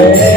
Hare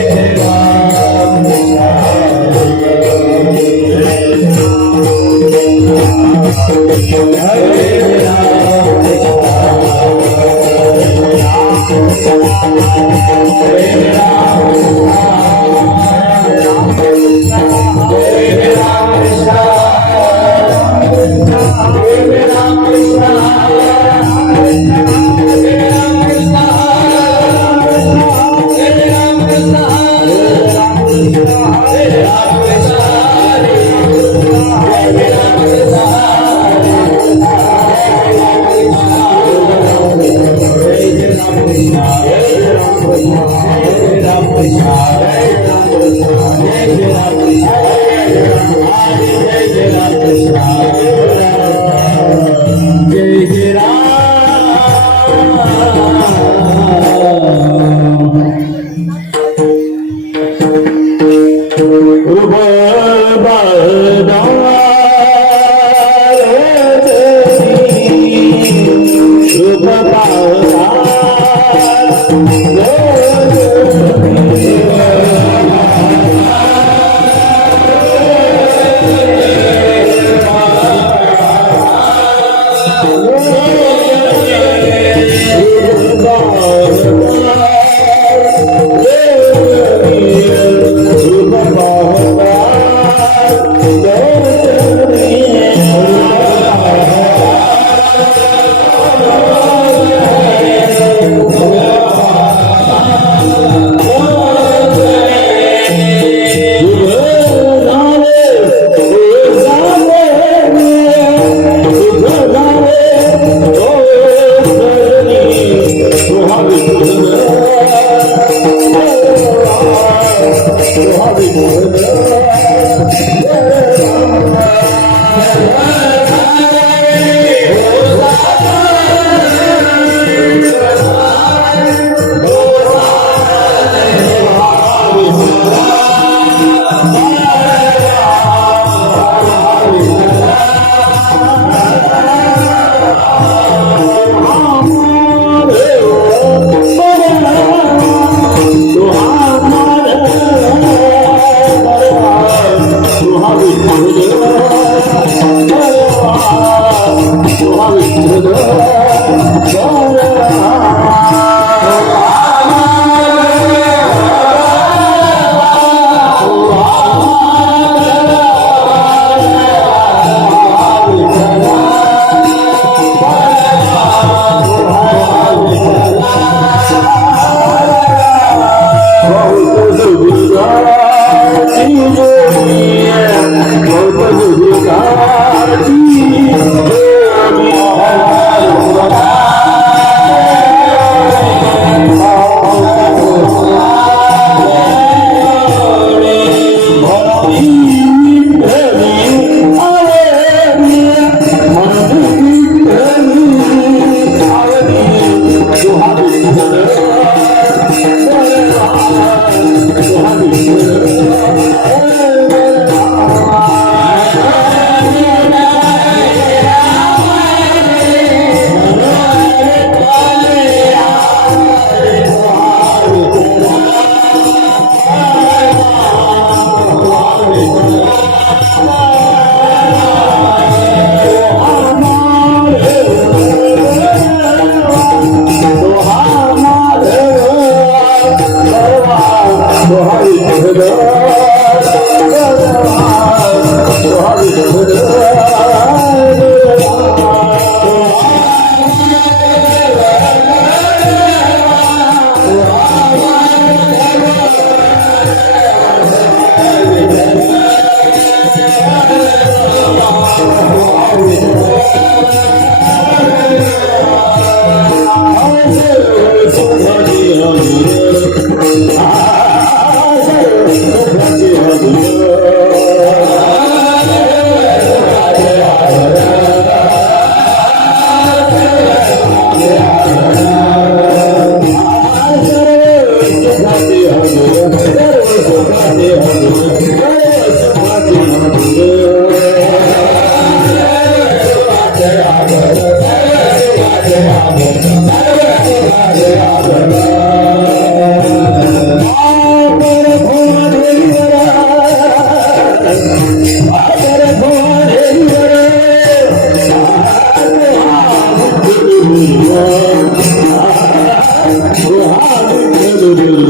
Bye.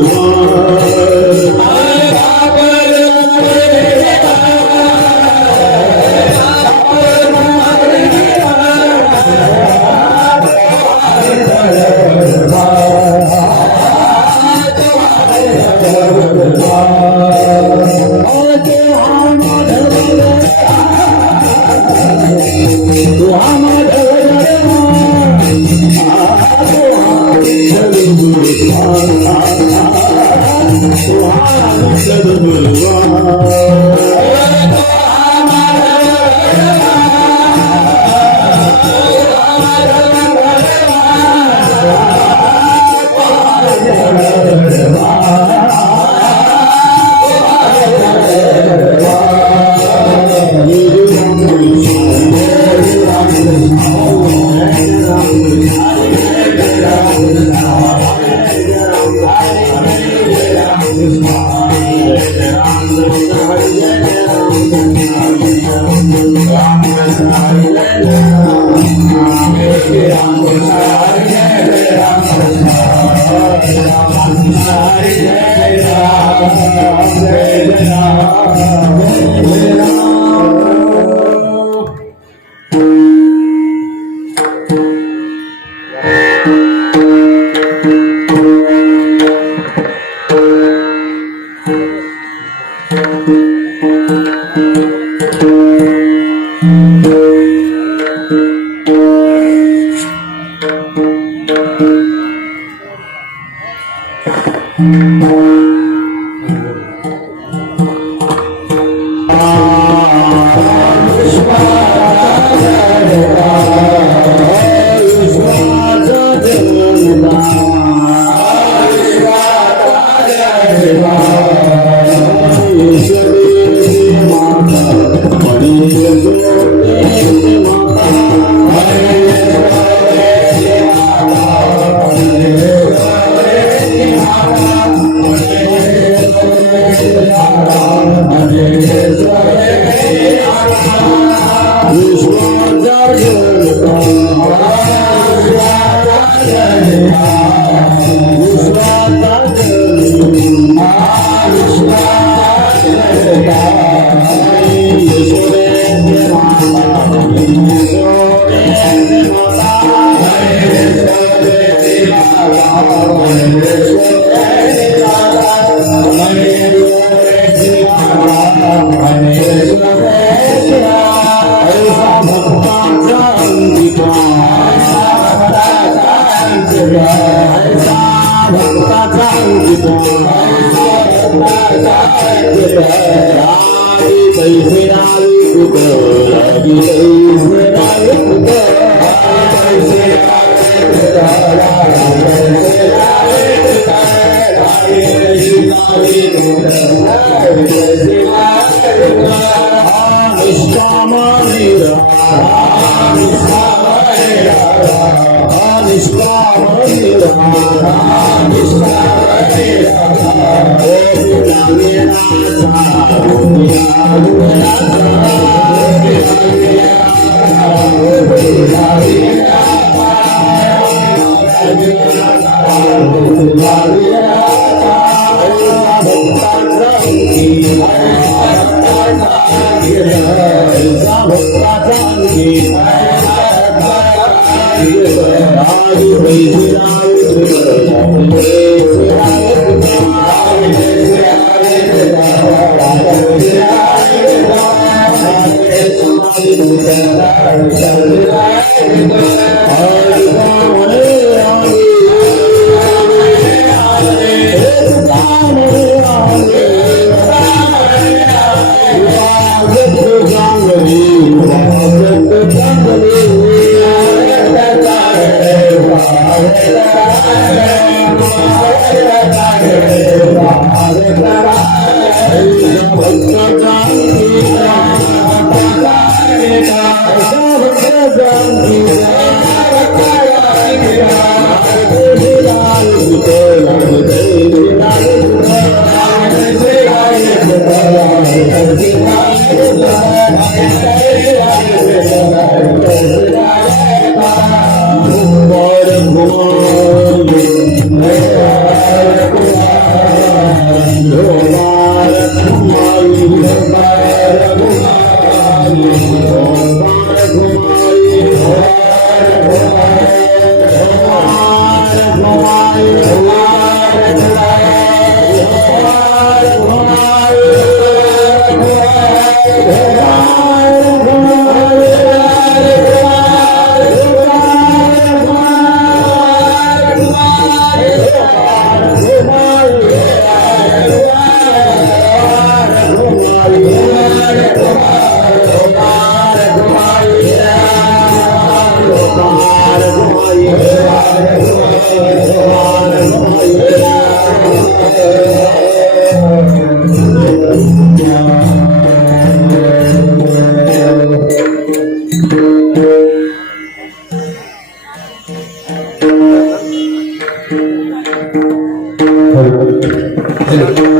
Mane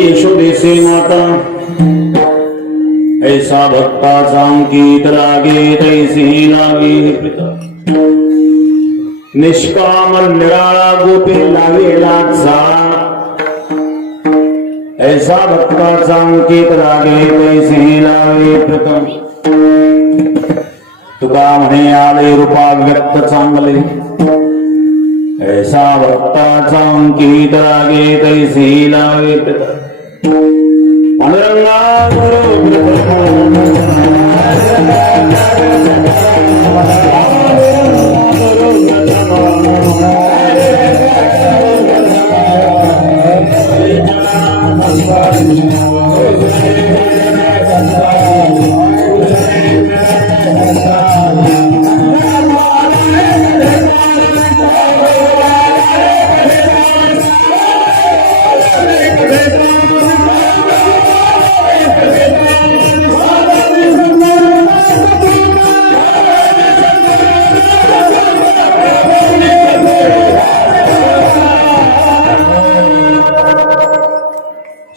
यशोदेसे माता ऐसा भक्ताचा अंकित लागे तैसी लागे पिता निष्काम निराळा गोपी लागेला झाला ऐसा भक्ताचा अंकित लागे तैसी लागे प्रथम तुका म्हणे आले रूपा व्यक्त चांगले ऐसा भक्ताचा अंकित लागे तैसी लागे प्रथम पांडुरंगा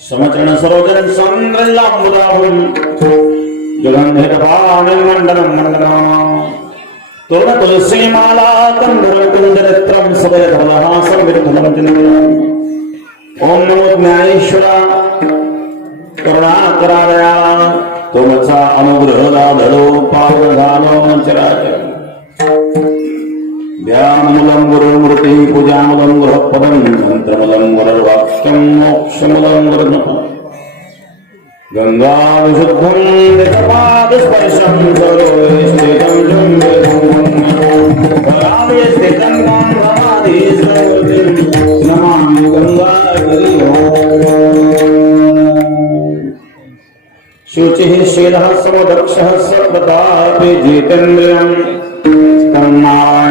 समचरण सरोजन संद्रलामुदाहुल जगन्धेरभानं मंडनं मंडनं तोरण तुलसी माला कंदर कुंदरत्रं सदयधरः संविद्धनं चिन्तयामि ओम नमो ज्ञानेश्वरा करुणाकरालया तुमचा अनुग्रह लाभलो पावन झालो चराचर ध्यानमूलं गुरुमूर्ति पूजामूलं गृहपदं मंत्रमूलं गुरुर्वाक्यं मोक्षमूलं गुरुर्नमः गंगा विशुद्धं निजपादस्पर्शं सर्वैस्थितं जुम्बेधं नमामि गंगाधरी शुचिः शीलः समदक्षः सर्वदापि जितेन्द्रियं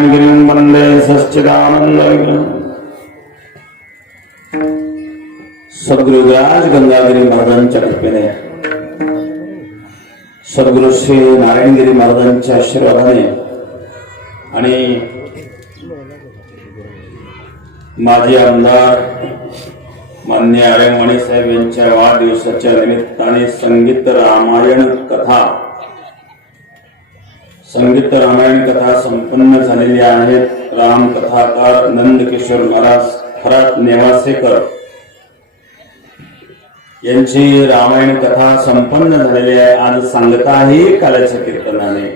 गिरिं वंदे सच्चिदानंदविग्रहम् सद्गुरुराज गंगागिरी महाराजांच्या कृपेने सद्गुरु श्री नारायणगिरी महाराजांच्या आशीर्वादाने आणि माजी आमदार मान्य आर्यमणी साहेब यांच्या वाढदिवसाच्या निमित्ताने संगीत रामायण कथा संपन्न झालेली आहेत. राम कथाकार नंदकिशोर महाराज खरात नेवासेकर यांची रामायण कथा संपन्न झालेली आहे. आज सांगताही काल्याच्या कीर्तनाने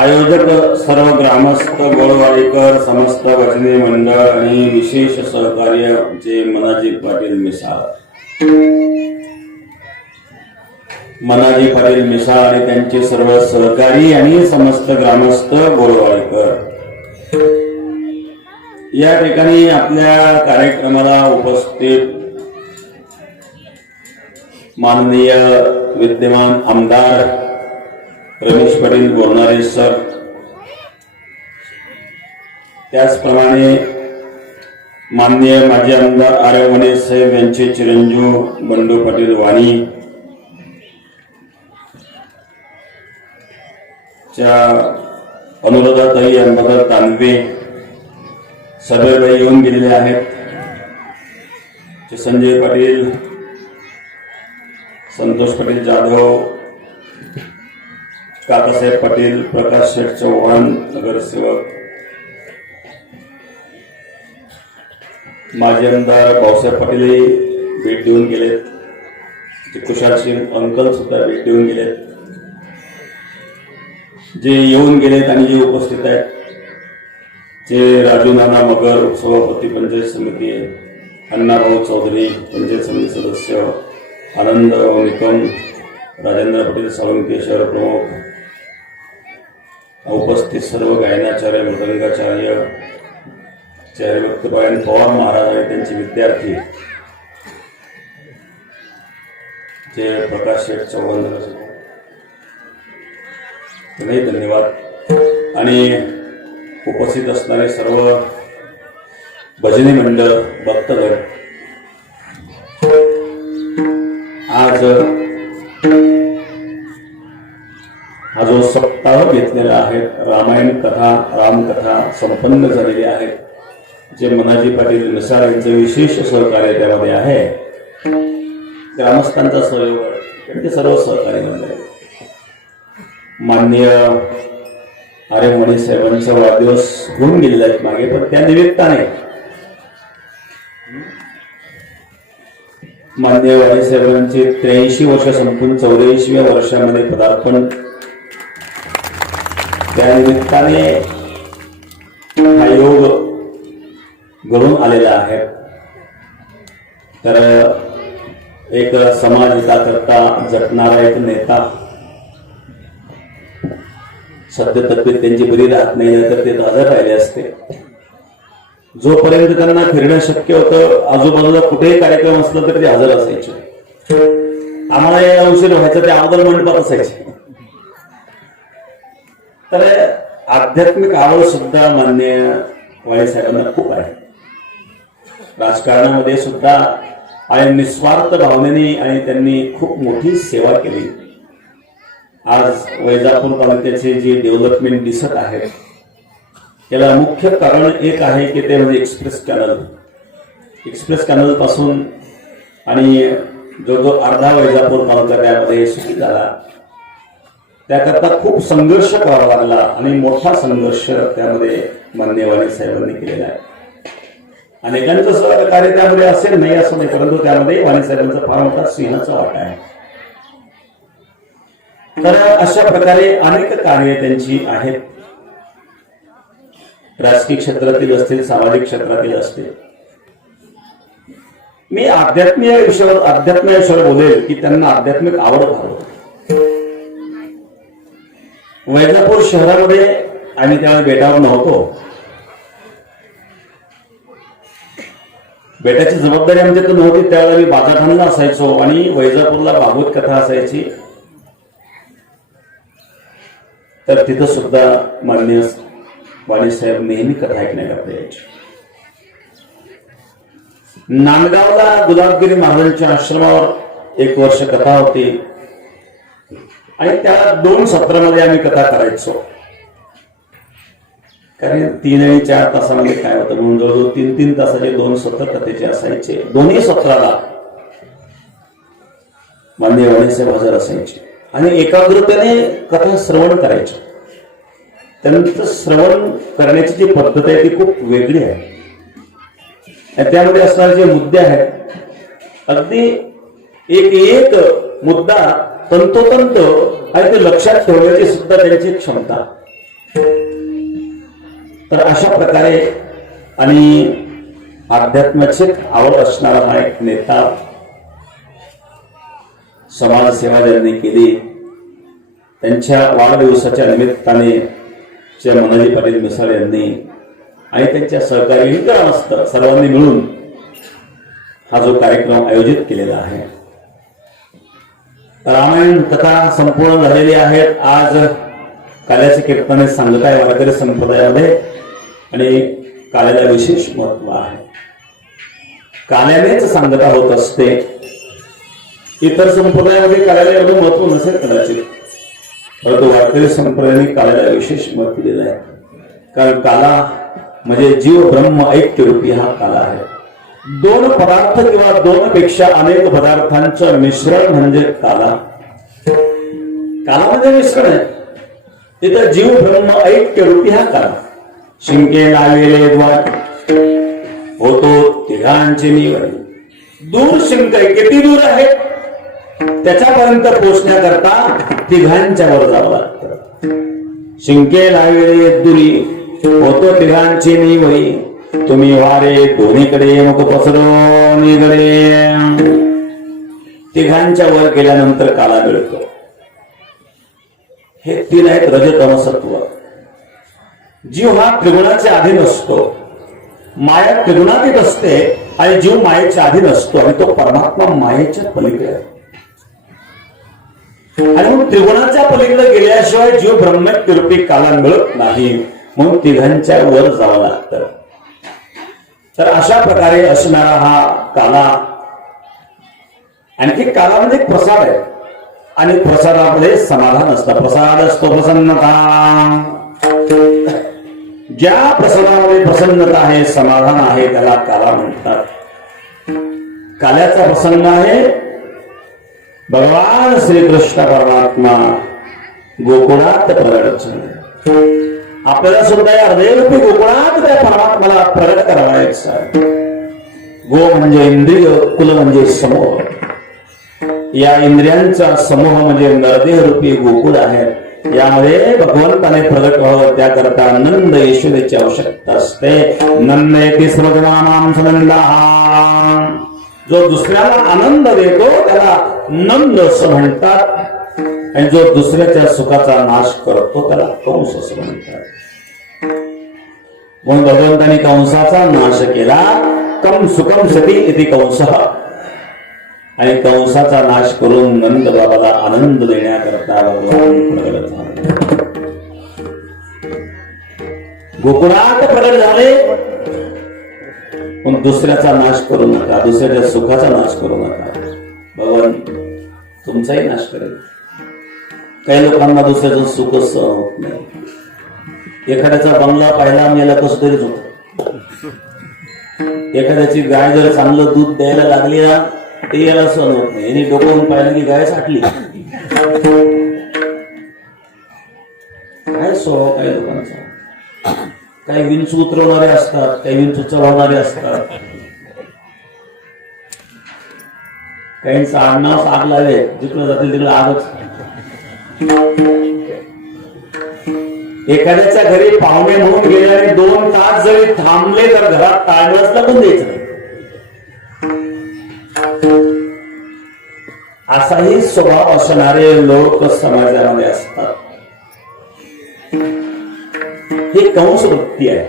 आयोजक सर्व ग्रामस्थ गोळवाडीकर समस्त भजनी मंडळ आणि विशेष सहकार्य जे मनाजी पाटील मिसाळ आणि त्यांचे सर्व सहकारी आणि समस्त ग्रामस्थ गोळवाडीकर या ठिकाणी आपल्या कार्यक्रमाला उपस्थित माननीय विद्यमान आमदार रमेश पाटील बोरणारे सर, त्याचप्रमाणे माननीय माजी आमदार आर्यमणी साहेब यांचे चिरंजीव बंडू पाटील वाणी अनुराधाताई अंबादास दानवे सगळे येऊन गेलेले आहेत. संजय पाटील, संतोष पाटील जाधव, काकासाहेब पाटील, प्रकाश शेठ चव्हाण नगरसेवक, माजी आमदार भाऊसाहेब पाटीलही भेट देऊन गेलेत. कुशाल सिंग अंकल सुद्धा भेट देऊन गेलेत. जे येऊन गेलेत आणि जे उपस्थित आहेत ते राजू नाना मगर सभापती पंचायत समिती, अण्णाभाऊ चौधरी पंचायत समिती सदस्य, आनंद निकम, राजेंद्र पाटील साळुंके शहर प्रमुख, उपस्थित सर्व गायनाचार्य, मृदंगाचार्य, चैरभक्तपायन पवार महाराज आणि त्यांचे विद्यार्थी, जे प्रकाश शेठ चव्हाण, धन्यवाद. आणि उपस्थित असणारे सर्व भजनी मंडळ, भक्तगण, आज हा जो सप्ताह घेतलेला आहे, रामायण कथा रामकथा संपन्न झालेली आहे. जे मनाजी पाटील मिसाळ यांचं विशेष सहकार्य त्यामध्ये आहे, ग्रामस्थांचा सहयोग, त्यांचे सर्व सहकार्य म्हणजे माननीय आर्य मणी साहेबांचा वाढदिवस होऊन गेलेला आहे मागे, पण त्या निमित्ताने माननीय वाणी साहेबांचे 83 वर्ष संपून 84व्या वर्षामध्ये पदार्पण, त्या निमित्ताने हा योग घडून आलेला आहे. तर एक समाज हिताकरता झटणारा एक नेता, सध्या तब्येत त्यांची बरी राहत नाही तर ते हजर राहिले असते. जोपर्यंत त्यांना फिरणं शक्य होतं, आजूबाजूला कुठेही कार्यक्रम असला तरी ते हजर असायचे. आम्हाला या उशीर व्हायचं, ते अगोदर मंडपात असायचे. तर आध्यात्मिक आवड सुद्धा मान्य वाणी साहेबांना खूप आहे. राजकारणामध्ये सुद्धा आणि निस्वार्थ भावनेने आणि त्यांनी खूप मोठी सेवा केली. आज वैजापूर तालुक्याचे जे डेव्हलपमेंट दिसत आहे याला मुख्य कारण एक आहे की ते म्हणजे एक्सप्रेस कॅनल पासून आणि जो अर्धा वैजापूर तालुका त्यामध्ये सुरू झाला, त्याकरता खूप संघर्ष करावा लागला आणि मोठा संघर्ष त्यामध्ये माननीय वाणी साहेबांनी केलेला आहे. अनेकांचं सहकार्य त्यामध्ये असेल नाही असं नाही, परंतु त्यामध्ये वाणी साहेबांचा फार मोठा सिंहाचा वाटा आहे. तर अशा प्रकारे अनेक कार्य त्यांची आहेत, राजकीय क्षेत्रातील असतील, सामाजिक क्षेत्रातील असतील. मी अध्यात्म विषयावर बोलेल की त्यांना आध्यात्मिक आवड फार. वैजापूर शहरामध्ये आम्ही त्यावेळी बेटावर नव्हतो. बेटाची जबाबदारी आमच्याकडे नव्हती, त्यावेळेला मी बाजारखान्याला असायचो आणि वैजापूरला भागवत कथा असायची. तर तिथं सुद्धा माननीय वाणी साहेब नेहमी कथा ऐकण्याकरता यायचे. नांदगावला गुलाबगिरी महाराजांच्या आश्रमावर 1 वर्ष कथा होती आणि त्या 2 सत्रामध्ये आम्ही कथा करायचो. कारण 3 आणि 4 तासामध्ये काय होतं म्हणून जवळजवळ 3-3 तासाचे 2 सत्र कथेचे असायचे. दोन्ही सत्राला माननीय वाणी साहेब हजर असायचे आणि एकाग्रतेने कथा श्रवण करायचे. त्यांचं श्रवण करण्याची जी पद्धत आहे ती खूप वेगळी आहे. त्यामध्ये असणारे जे मुद्दे आहेत, अगदी एक मुद्दा तंतोतंत आणि ते लक्षात ठेवण्याची सुद्धा त्यांची क्षमता. तर अशा प्रकारे आणि अध्यात्माची आवड असणारा हा एक नेता, समाजसेवा ज्यांनी केली, त्यांच्या वाढदिवसाच्या निमित्ताने मनाजी पाटील मिसाळ यांनी आणि त्यांच्या सहकारी ग्रामस्थ सर्वांनी मिळून हा जो कार्यक्रम आयोजित केलेला आहे. रामायण कथा संपूर्ण झालेली आहेत. आज काल्याचे कीर्तने सांगत आहे वारकरी संप्रदायामध्ये आणि काल्याला विशेष महत्व आहे. काल्यानेच सांगता होत असते. इतर संप्रदायामध्ये काल्याला एवढं महत्व नसेल कदाचित, परंतु वारकरी संप्रदायाने काल्याला विशेष महत्व दिलं आहे. कारण काला म्हणजे जीव ब्रह्म ऐक्य रूपी हा काला आहे. 2 पदार्थ किंवा 2 पेक्षा अनेक पदार्थांचं मिश्रण म्हणजे काला. काला म्हणजे मिश्रण आहे. तिथं जीव ब्रह्म ऐक्य रूपी हा काला. शिंके लावेले द्वार होतो तिघांची निवड. दूर शिंक किती दूर आहे त्याच्यापर्यंत पोहोचण्याकरता तिघांच्या वर जावं लागतं. शिंके लावेले दुरी होतो तिघांची निवई. तुम्ही वारे दोन्हीकडे नको पसरो निगडे. तिघांच्या वर गेल्यानंतर काला मिळतो. हे 3 आहेत रजतमसत्व. जीव हा त्रिगुणाच्या अधीन असतो, माया त्रिगुणातीत असते आणि जीव मायेच्या अधीन असतो आणि तो परमात्मा मायेच्या पलीकडे आहे. आणि मग त्रिगुणाच्या पलीकडे गेल्याशिवाय जीव ब्रह्मरूपी काला मिळत नाही, म्हणून तिघांच्या वर जावं लागतं. तर अशा प्रकारे असणारा हा काला, आणखी काला म्हणजे प्रसाद आहे. आणि प्रसादामध्ये समाधान असतं. प्रसाद असतो प्रसन्नता. ज्या प्रसादामध्ये प्रसन्नता आहे, समाधान आहे, त्याला काला म्हणतात. काल्याचा प्रसंग आहे भगवान श्रीकृष्ण परमात्मा गोकुळात प्रगट झाले. आपल्याला सुद्धा या हृदयरूपी गोकुळात त्या परमात्म्याला प्रगट करायचं. गो म्हणजे इंद्रिय, कुल म्हणजे समूह. या इंद्रियांचा समूह म्हणजे नरदेह रूपी गोकुळ आहे. यामध्ये भगवंताने प्रगट व्हावं त्याकरता नंद यशोदेची आवश्यकता असते. नंद येते सर्वजनानां सुनंदः. जो दुसऱ्याला आनंद देतो त्याला नंद असं म्हणतात, आणि जो दुसऱ्याच्या सुखाचा नाश करतो त्याला कंस असं म्हणतात. म्हणून भगवंताने कंसाचा नाश केला. कम सुखम सती इति कंसः. आणि कंसाचा नाश करून नंद बाबाला आनंद देण्याकरता भगवान प्रगट झाले. गोकुळात प्रगट झाले. पण दुसऱ्याचा नाश करू नका, दुसऱ्याच्या सुखाचा नाश करू नका. भगवान तुमचाही नाश करेल. काही लोकांना दुसऱ्याचं सुख सहन होत नाही. एखाद्याचा बंगला पाहिला मेला कसं तरीच होत. एखाद्याची गाय जर चांगलं दूध द्यायला लागली ना, ते याला सहन होत नाही. यांनी डोकवून पाहिलं की गाय साठली. काय स्वभाव काही लोकांचा. काही विंच उतरवणारे असतात, काही विंच चढवणारे असतात. काहींचं आडनाव आग लावे, जिकडे जातील तिकडे आगच. एखाद्याच्या घरी पाहुणे म्हणून गेले आणि 2 तास जरी थांबले तर घरात ताळमेळच लागून द्यायचं नाही. असाही स्वभाव असणारे लोक समाजामध्ये असतात. ही कंस वृत्ती आहे.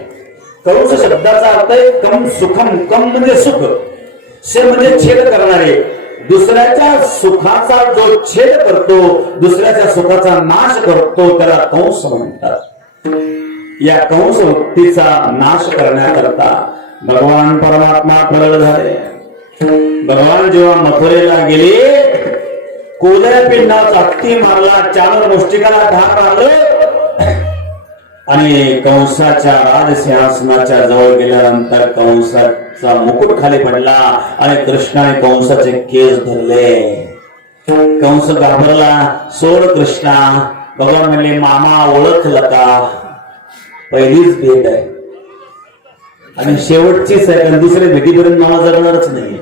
कंस शब्दाचा अर्थ आहे कम सुखम. कम म्हणजे सुख, से म्हणजे छेद करणारे. दुसऱ्याच्या सुखाचा जो छेद करतो, दुसऱ्याच्या सुखाचा नाश करतो त्याला कंस म्हणतात. या कंस वृत्तीचा नाश करण्याकरता भगवान परमात्मा प्रगट झाले. भगवान जेव्हा मथुरेला गेले, कोल्या पिंडाचा हत्ती मारला, 4 मुष्टिकाला ठार मारलं आणि कंसाच्या राजसिंहासनाच्या जवळ गेल्यानंतर कंसाचा मुकुट खाली पडला आणि कृष्णाने कंसाचे केस धरले. कंस घाबरला. सोड कृष्णा. भगवान म्हणले मामा ओळखलं का? पहिलीच भेट आहे आणि शेवटचीच आहे, कारण दुसऱ्या भेटीपर्यंत मामा जगणारच नाही.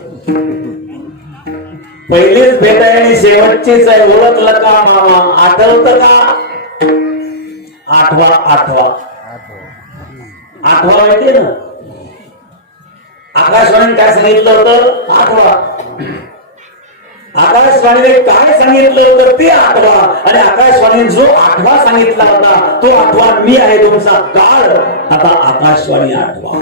पहिलीच भेट आहे आणि शेवटचीच आहे. ओळखलं का मामा? आठवतं का? आठवा माहितीये ना. आकाशवाणीने काय सांगितलं होतं? आठवा. आकाशवाणीने काय सांगितलं होतं ते आठवा. आणि आकाशवाणीने जो आठवा सांगितला होता तो आठवा मी आहे तुमचा काळ. आता आकाशवाणी आठवा.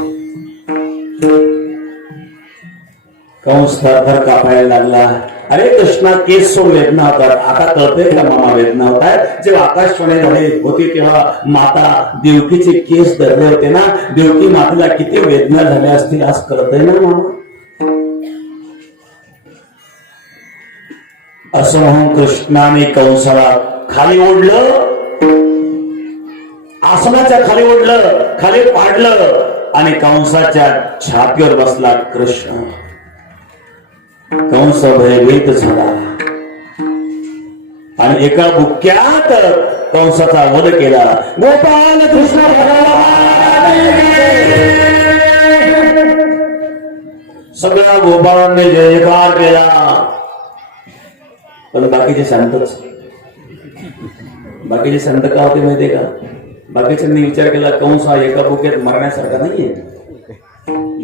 कंस थरथर कापायला लागला. अरे कृष्णा केस सोड, वेदना होतात. आता कळतंय का मामा वेदना होत आहेत? जेव्हा आकाशवाणी झाले होती तेव्हा माता देवकीचे केस धरले होते ना, देवकी मातेला किती वेदना झाल्या असतील आज कळतंय ना मामा. असं म्हणून कृष्णाने कंसाला खाली ओढलं, आसनाच्या खाली ओढलं, खाली पाडलं आणि कंसाच्या छातीवर बसला कृष्ण. कंस भयभीत झाला आणि एका बुक्क्यात कंसाचा वध केला. गोपाल कृष्ण सगळ्या गोपाळांनी जयकार केला. पण बाकीचे शांतच. बाकीचे शांत का होते माहितीये का? बाकीच्यांनी विचार केला कंस हा एका बुक्यात मरण्यासारखा नाहीये.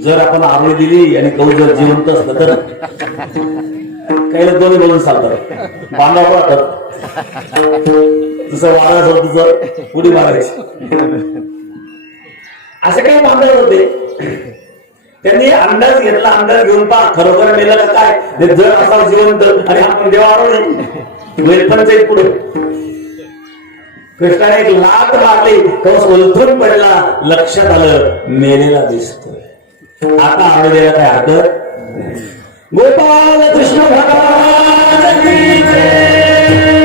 जर आपण आवडी दिली आणि कंस जर जिवंत असलं तर काही लोक दोन्ही बोलून चालतात. बांधा पडतात जसं वारा तुझं पुढे मारायची. असे काही बांधव होते. त्यांनी अंदाज घेतला. अंदाज घेऊन पहा खरोखर मेलेलं काय. जर असा जिवंत आणि आपण देवावर वेलपणच पुढे. कृष्णाने एक लात मारली, कंस उलथून पडला. लक्षात आलं मेलेला दिसतोय. आता आवडलेला काय हरकत. गोपाल कृष्ण भगवान की जय.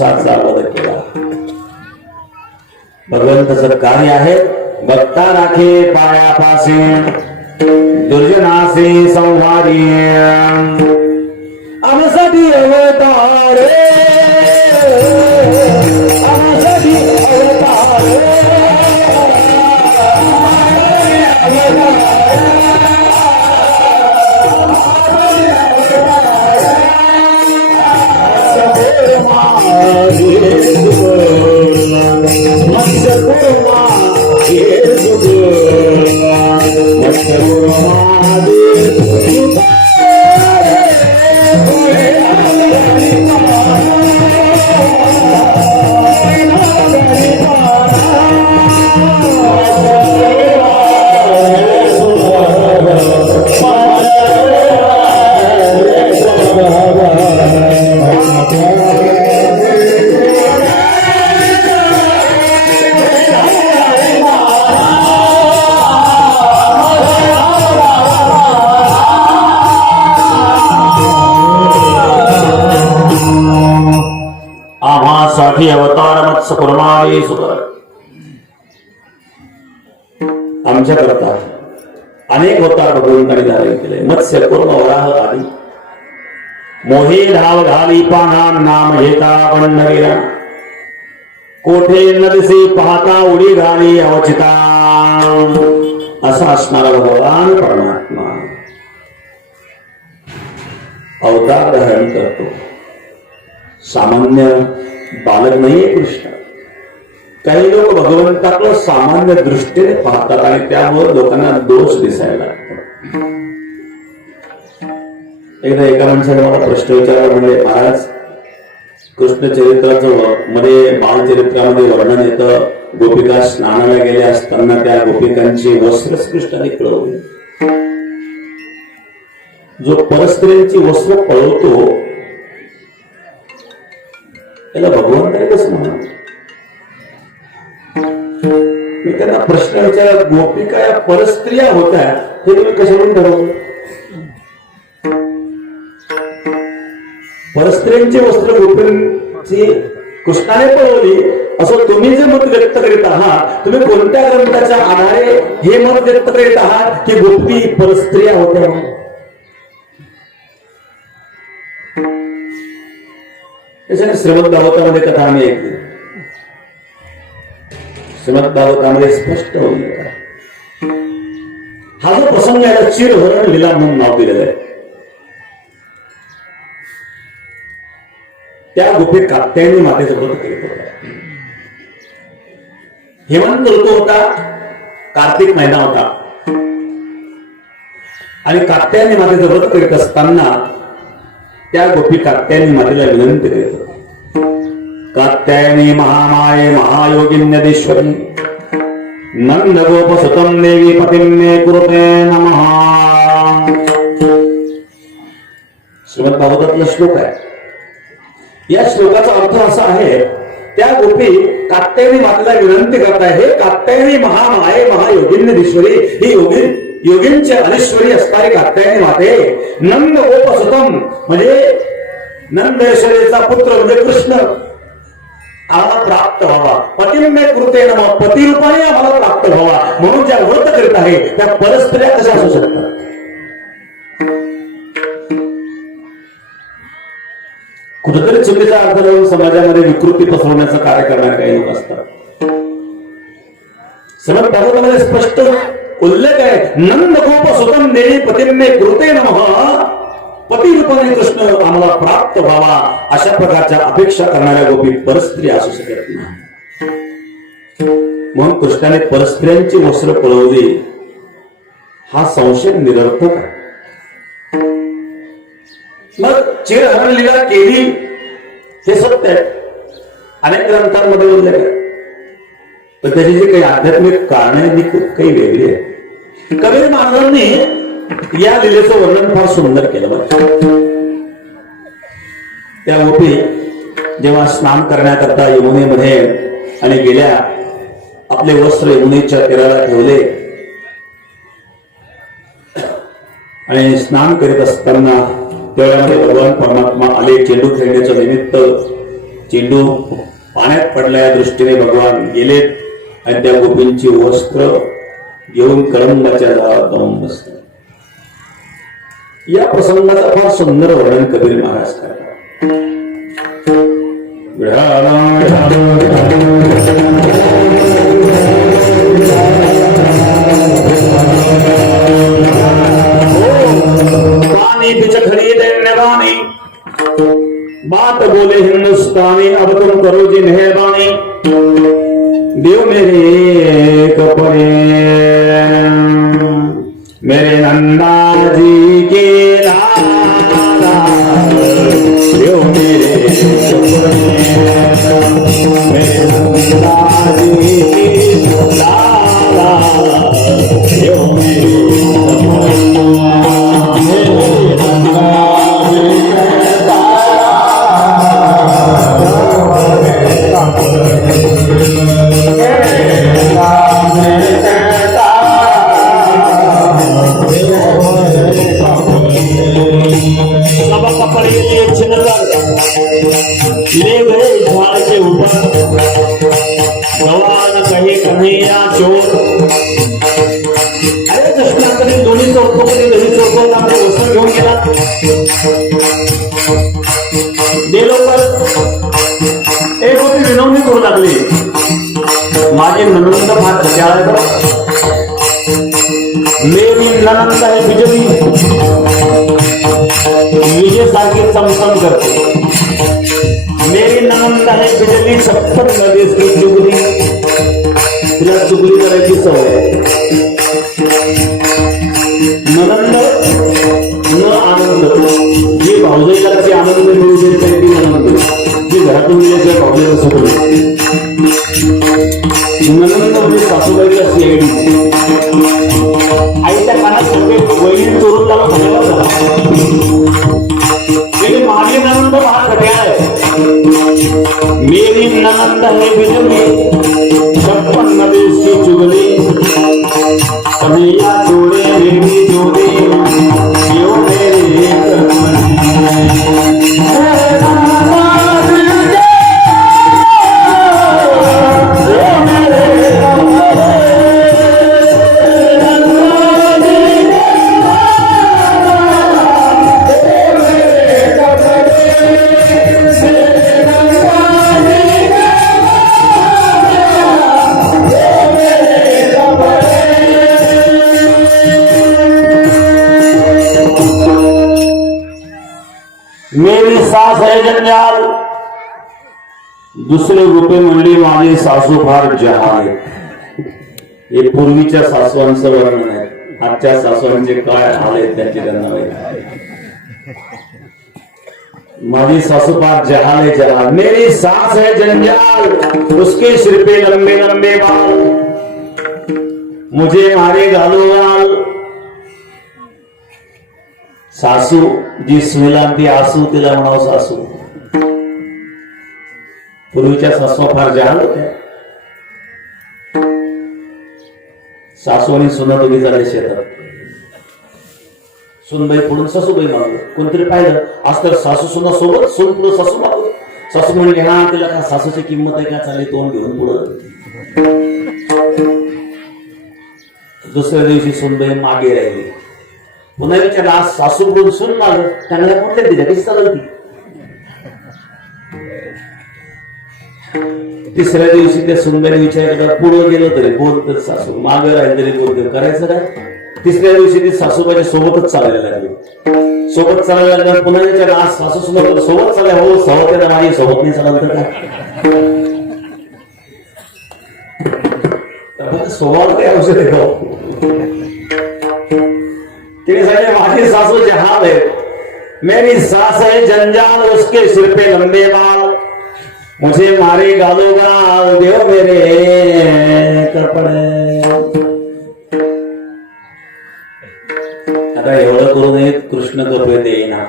कंसाचा वध केला. भगवंताचं कार्य आहे भक्ता राखे पायापासे दुर्जनासे संहारी. आमसाठी अवतार आमसाठी अवतार आम्हासाठी अवतार मत्स्य कुर्मावे सुकर. आमच्या करता अनेक अवतार भगवंतांनी धारण केले. मत्स्य कुर्म वराह आदी मोहे धाव घाली पाना नाम घेता पंढरीला. कोठे नदीसे पाहता उडी घाली अवचिता. असा असणारा भगवान परमात्मा अवतार धारण करतो. सामान्य बालक नाहीये कृष्ण. काही लोक भगवंताकडे सामान्य दृष्टीने पाहतात आणि त्यामुळे लोकांना दोष दिसायला लागतो. एकदा एका माणसाने मला प्रश्न विचारला, म्हणजे महाराज कृष्ण चरित्राचं मध्ये बालचरित्रामध्ये वर्णन येतं, गोपिका स्नानाला गेल्या असताना त्या गोपिकांची वस्त्रच कृष्णाने कळवली. जो परस्त्रींची वस्त्र पळवतो त्याला भगवंताने कसं म्हणा. मी त्यांना प्रश्न विचारला, गोपिका या परस्त्रिया होत्या हे तुम्ही कशावरून ठरवलं? परस्त्रियांची वस्त्र गोपींची कृष्णाने पळवली असं तुम्ही जे मत व्यक्त करीत आहात, तुम्ही कोणत्या ग्रंथाच्या आधारे हे मत व्यक्त करीत आहात की गोपी परस्त्रिया होत्या? त्याच्याने श्रीमद भागवतामध्ये कथा आम्ही ऐकली. श्रीमद भागवतामध्ये स्पष्ट होईल हा जो प्रसंग याला चिरहरण लीला म्हणून नाव दिलेलं आहे. त्या गुफेत कात्यायनी मातेचं व्रत करीत होता. हेमंत ऋतू होता, कार्तिक महिना होता आणि कात्यायनी मातेचं व्रत करीत असताना त्या गोपी कात्यायनी मातेला विनंती करीत होता. कात्यायनी महामाये महायोगिन्यदीश्वरी नंद गोप सुतम देवी पतिम्मे कुरुते नमः. श्रीमद भागवतातला श्लोक आहे. या श्लोकाचा अर्थ असा आहे, त्या गोपी कात्यायनी मातेला विनंती करत आहे, हे कात्यायनी महामाये महायोगिन्यदीश्वरी, ही योगींचे अधीश्वरी असणारी कात्यायनी माते, नंद गोप सुतम म्हणजे नंद यशोदेचा पुत्र म्हणजे कृष्ण आम्हाला प्राप्त व्हावा, पतिम्मे कृते नमः, पतिरूपाने आम्हाला प्राप्त व्हावा म्हणून ज्या व्रत करीत आहे त्या परस्त्रिया कशा असू शकतात? कुठेतरी चुकीचा अर्थ लावून समाजामध्ये विकृती पसरवण्याचं कार्य करणारे काही लोक असतात. श्रीमद भागवतामध्ये स्पष्ट उल्लेख आहे, नंद गोप सुतम देवी पतिम्मे कृते नमः, पतिरूपाने कृष्ण आम्हाला प्राप्त व्हावा अशा प्रकारच्या अपेक्षा करणाऱ्या गोपी परस्त्री असू शकत नाही. म्हणून कृष्णाने परस्त्रियांची वस्त्र पळवली हा संशय निरर्थक आहे. मग चिरहरण लीला केली हे सत्य आहे, अनेक ग्रंथांमध्ये उल्लेख आहे, पण त्याची जी काही आध्यात्मिक कारणे काही वेगळी आहे. कबीर महाराजांनी या लीलेचं वर्णन फार सुंदर केलं पाहिजे. त्या गोपी जेव्हा स्नान करण्याकरता यमुनेमध्ये आणि गेल्या, आपले वस्त्र यमुनेच्या तीराला ठेवले आणि स्नान करीत असताना तेवढ्यामध्ये भगवान परमात्मा आले. चेंडू खेळण्याचं निमित्त चेंडू पाण्यात पडल्या दृष्टीने भगवान गेलेत आणि त्या गोपींची वस्त्र घेऊन कळंबाच्या झाडावर जाऊन बसले. या प्रसंगाचा फार सुंदर वर्णन कबीर महाराज करतात. पानी बिचखड़ी दैन्यवानी बात बोले हिंदुस्तानी अब तुम करो जी मेहरबानी देव मेरे कपड़े मेरे नन्ना जी के लाला देव मेरे कपड़े मेरे नन्ना जी के लाला देव मेरे ले गए झाड़ के ऊपर गवान कहे कन्हैया चोर. अरे कृष्णाकडे दोन्ही चोरतो कधी दोन्ही चोरतो आपले वस्त्र घेऊन गेला. देलोकर एक होती विनवणी करू लागली. माझे ननंद फार खट्याळ आहे बरं. मेरी ननंद आहे बिजली विजेसारखी चमचम करते. मेरी ननंद आहे बिजली छप्पन नदीस की चुगली. तिला चुगली करायची सवय. ननंद न आनंद जे भाऊजाईला जे आनंद मिळू देत ती ननंद जे घरातून गेल्याच्या भाऊजाईला सगळं. ननंद म्हणजे सासूबाई अशी येडी. आईच्या कानात वहिनी चोरून त्याला म्हणायला झाला. माझी ननंद फार खट्याळ आहे. मेरी ननंद है बिजली छप्पन नदीस की चुगली कन्हैया जोड़े मेरी जोड़े यो मेरे मेरी सास है जंजाल. दुसरे गोपी म्हणली माझी सासू फार जहाल. हे पूर्वीच्या सासवांचं वर्णन आहे. आजच्या सासवांचे काय हाल आहेत त्यांचे त्यांना माहिती. माझी सासू फार जहाल है जहाल. मेरी सास है जंजाल उसके सिर पे लंबे लंबे बाल मुझे मारे गालो गाल. सासू जी सुला ती आसू तिला म्हणावं सासू. पूर्वीच्या सासवा फार जहाल होत्या. सासू आणि सुना दोघी झाले शेतात. सुनबाई पुढून सासूबाई मागलं. कोणतरी पाहिलं आज तर सासू सुना सोबत सून पुढे सासू मागलं. सासू म्हणजे हा तिला का सासूची किंमत आहे का चालली तोंड घेऊन पुढं. दुसऱ्या दिवशी सुनबाई मागे राहिली. पुन्हा विचारला आज सासू बोल सुन माग चांगल्या कुठल्या दिल्या कशी चालवती. तिसऱ्या दिवशी त्या सुनबाईने विचार पुढे गेलो तरी बोल तर सासू माग राहील तरी बोल करायचं काय. तिसऱ्या दिवशी ती सासूबाईच्या सोबतच चालायला लागली. सोबत चालायला लागल्यावर पुन्हा विचारला आज सासू सुना सोबत चालाय. हो सोबत माझी सोबत नाही चालवत तर काय स्वभाव काय औषध आहे. माझी सासू जहाल है. मेरी सास है जंजाल उसके सिर पे लंबे बाल मुझे मारे गालो गाल देव मेरे कपड़े. आता एवढं करू नये कृष्ण कपडे देईना.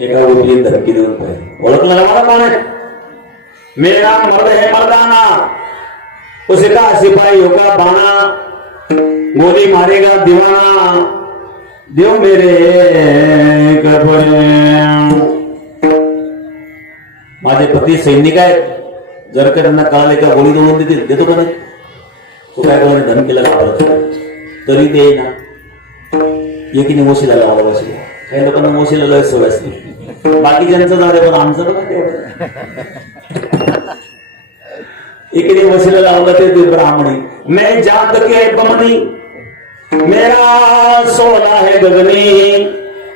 एका गोपीने धमकी देऊन पाहिजे. ओळखलं मला कोण आहे. मेरा मर्द है मर्दाना उसका सिपाही होगा बाना गोली मारेगा दीवाना देव मेरे कपड़े. माझे पती सैनिक आहेत, जर का त्यांना कळाले का गोळी दोन देतो का नाही? तो काय करा धमकीला घाबरत तरी ते ना एकीने वशीला लावा. काही लोकांना वशीला लय सवय असते, बाकीच्यांचं जाऊ दे पण आमचं बघा तेवढं. एकीने वशीला लावलं ते ब्राह्मणी, मैं जात के बमनी मेरा सोना है गगनी,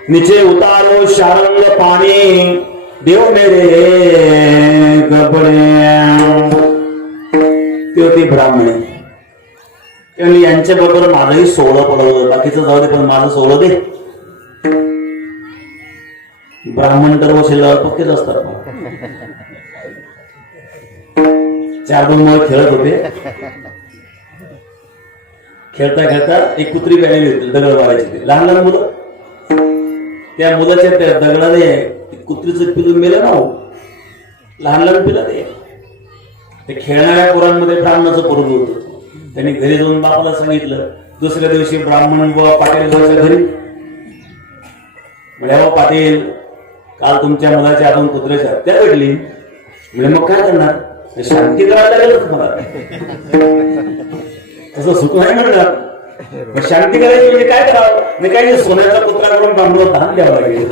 नीचे उतारो शारंग पाणी देव मेरे कपडे. ती होती ब्राह्मणी. यांच्या बरोबर माझंही सोहळं पडवलं, बाकीचं जाऊ दे पण माझं सोहळं दे. ब्राह्मण तर वशिल्यावर पक्केच असतात. 4-2 मुलं खेळत होते. खेळता खेळता एक कुत्री प्यायली होती, दगड मारायची. लहान लहान मुलं, त्या मुलाच्या त्या दगडाने कुत्रीचं पिलून मेलं ना. लहान लहान पिलं ते खेळणाऱ्या पोरांमध्ये ब्राह्मणाचं पोरग होतं. त्यांनी घरी जाऊन बापाला सांगितलं. दुसऱ्या दिवशी ब्राह्मण बुवा पाटील घरी म्हणजे, पाटील काल तुमच्या मुलाच्या हातून कुत्र्याची हत्या घडली. म्हणजे मग काय करणार? शांती करायला लागेल तुम्हाला, तसं सुख नाही मिळणार. मग शांती करायची म्हणजे काय करावं? नाही काय, सोन्याचा कुत्रा करून ब्राह्मणाला दान द्यावं लागेल.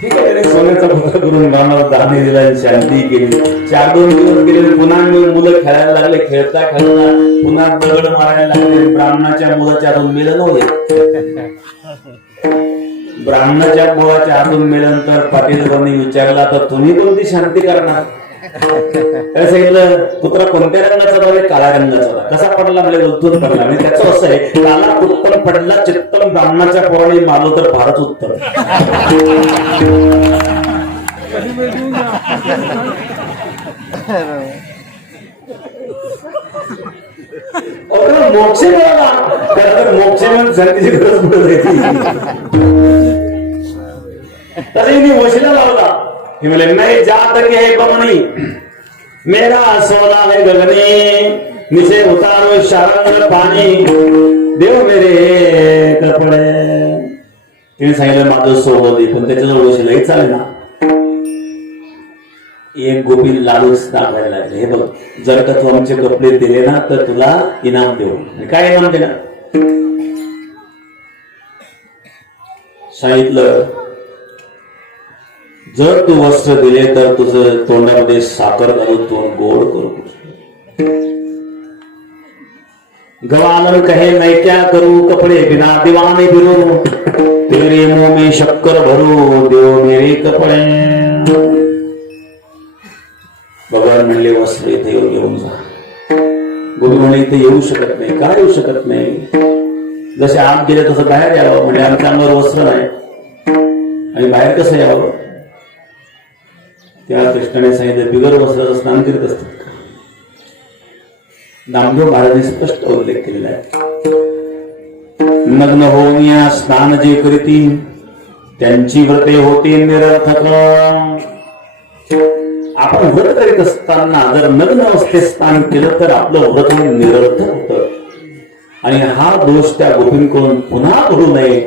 ठीक आहे, सोन्याचा कुत्रा करून ब्राह्मणाला दान दिला, शांती केली. 4-2 दिवस गेले, पुन्हा मुलं खेळायला लागले. खेळता खेळता पुन्हा दगड मारायला लागले. ब्राह्मणाच्या मुलाच्या हातून मेलं नव्हते. ब्राह्मणाच्या मुलाच्या हातून मेल्यानंतर पाटीलरावांनी विचारला, तर तुम्ही कोणती शांती करणार? काय सांगितलं? कुत्रा कोणत्या रंगाचा होता? काळ्या रंगाचा होता. कसा पडला? म्हणजे उत्तम पडला. म्हणजे त्याचं असं आहे, काला उत्तम पडला चित्तम ब्राह्मणाच्या पोराने मारलो तर फारच उत्तम. मोक्ष मिळाला, मोक्ष मिळून शांतीची गरज पडत. तरी मी वशिला लावला. हे म्हणले, मैं जात के बमनी मेरा सोना है गगनी, नीचे उतारो शारंग पाणी देव मेरे कपडे. तिने सांगितलं माझं सोबत दे, पण त्याच्याजवळ वशिलाही चालेल ना. एक गोपी लालूच दाखवायला लागले, हे बघ जर का तू आमचे कपडे दिले ना तर तुला इनाम देऊ. काय इनाम दिला? सांगितलं, जर तू वस्त्र दिले तर तुझं तोंडामध्ये साखर घालून तोंड गोड करू. गवालन कहे मैं क्या करू, कपडे बिना दीवाने फिरू, तेरे मुंह में शक्कर भरू देव मेरे कपडे. भगवान म्हणले, वस्त्र इथे येऊन जा. गोपी म्हणले, इथे येऊ शकत नाही. काय येऊ शकत नाही? जसे आत गेले तसं बाहेर यावं. म्हणजे आमच्या अंगावर वस्त्र नाही आणि बाहेर कसं यावं? त्या कृष्णाने सांगितलं, बिगर वस्त्राचं स्नान करीत असतात का? नामदेव महाराजांनी स्पष्ट उल्लेख केलेला आहे. नग्न होऊन या स्नान जे करीती त्यांची व्रते होती निरर्थक. आपण व्रत करीत असताना जर नग्न अवस्थेत स्नान केलं तर आपलं व्रत निरर्थक होतं. आणि हा दोष त्या गोपींकडून पुन्हा घडू नये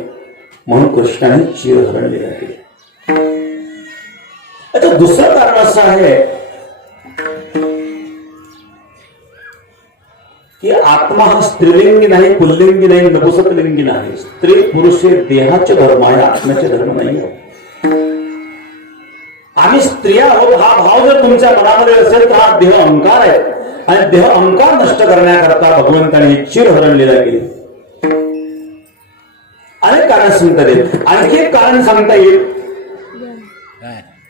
म्हणून कृष्णाने चिरहरण दिला आहे. आता दुसरं कारण असं आहे की आत्मा हा स्त्रीलिंगी नाही, पुल्लिंगी नाही, नपुंसकलिंगी नाही. स्त्री पुरुष हे देहाचे धर्म आहे, आत्म्याचे धर्म नाही. आम्ही स्त्रिया आहोत हा भाव जर तुमच्या मनामध्ये असेल तर हा देह अहंकार आहे. आणि देह अहंकार नष्ट करण्याकरता भगवंताने चिरहरण लीला केली. अनेक कारण सांगता येईल. आणखी एक कारण सांगता येईल,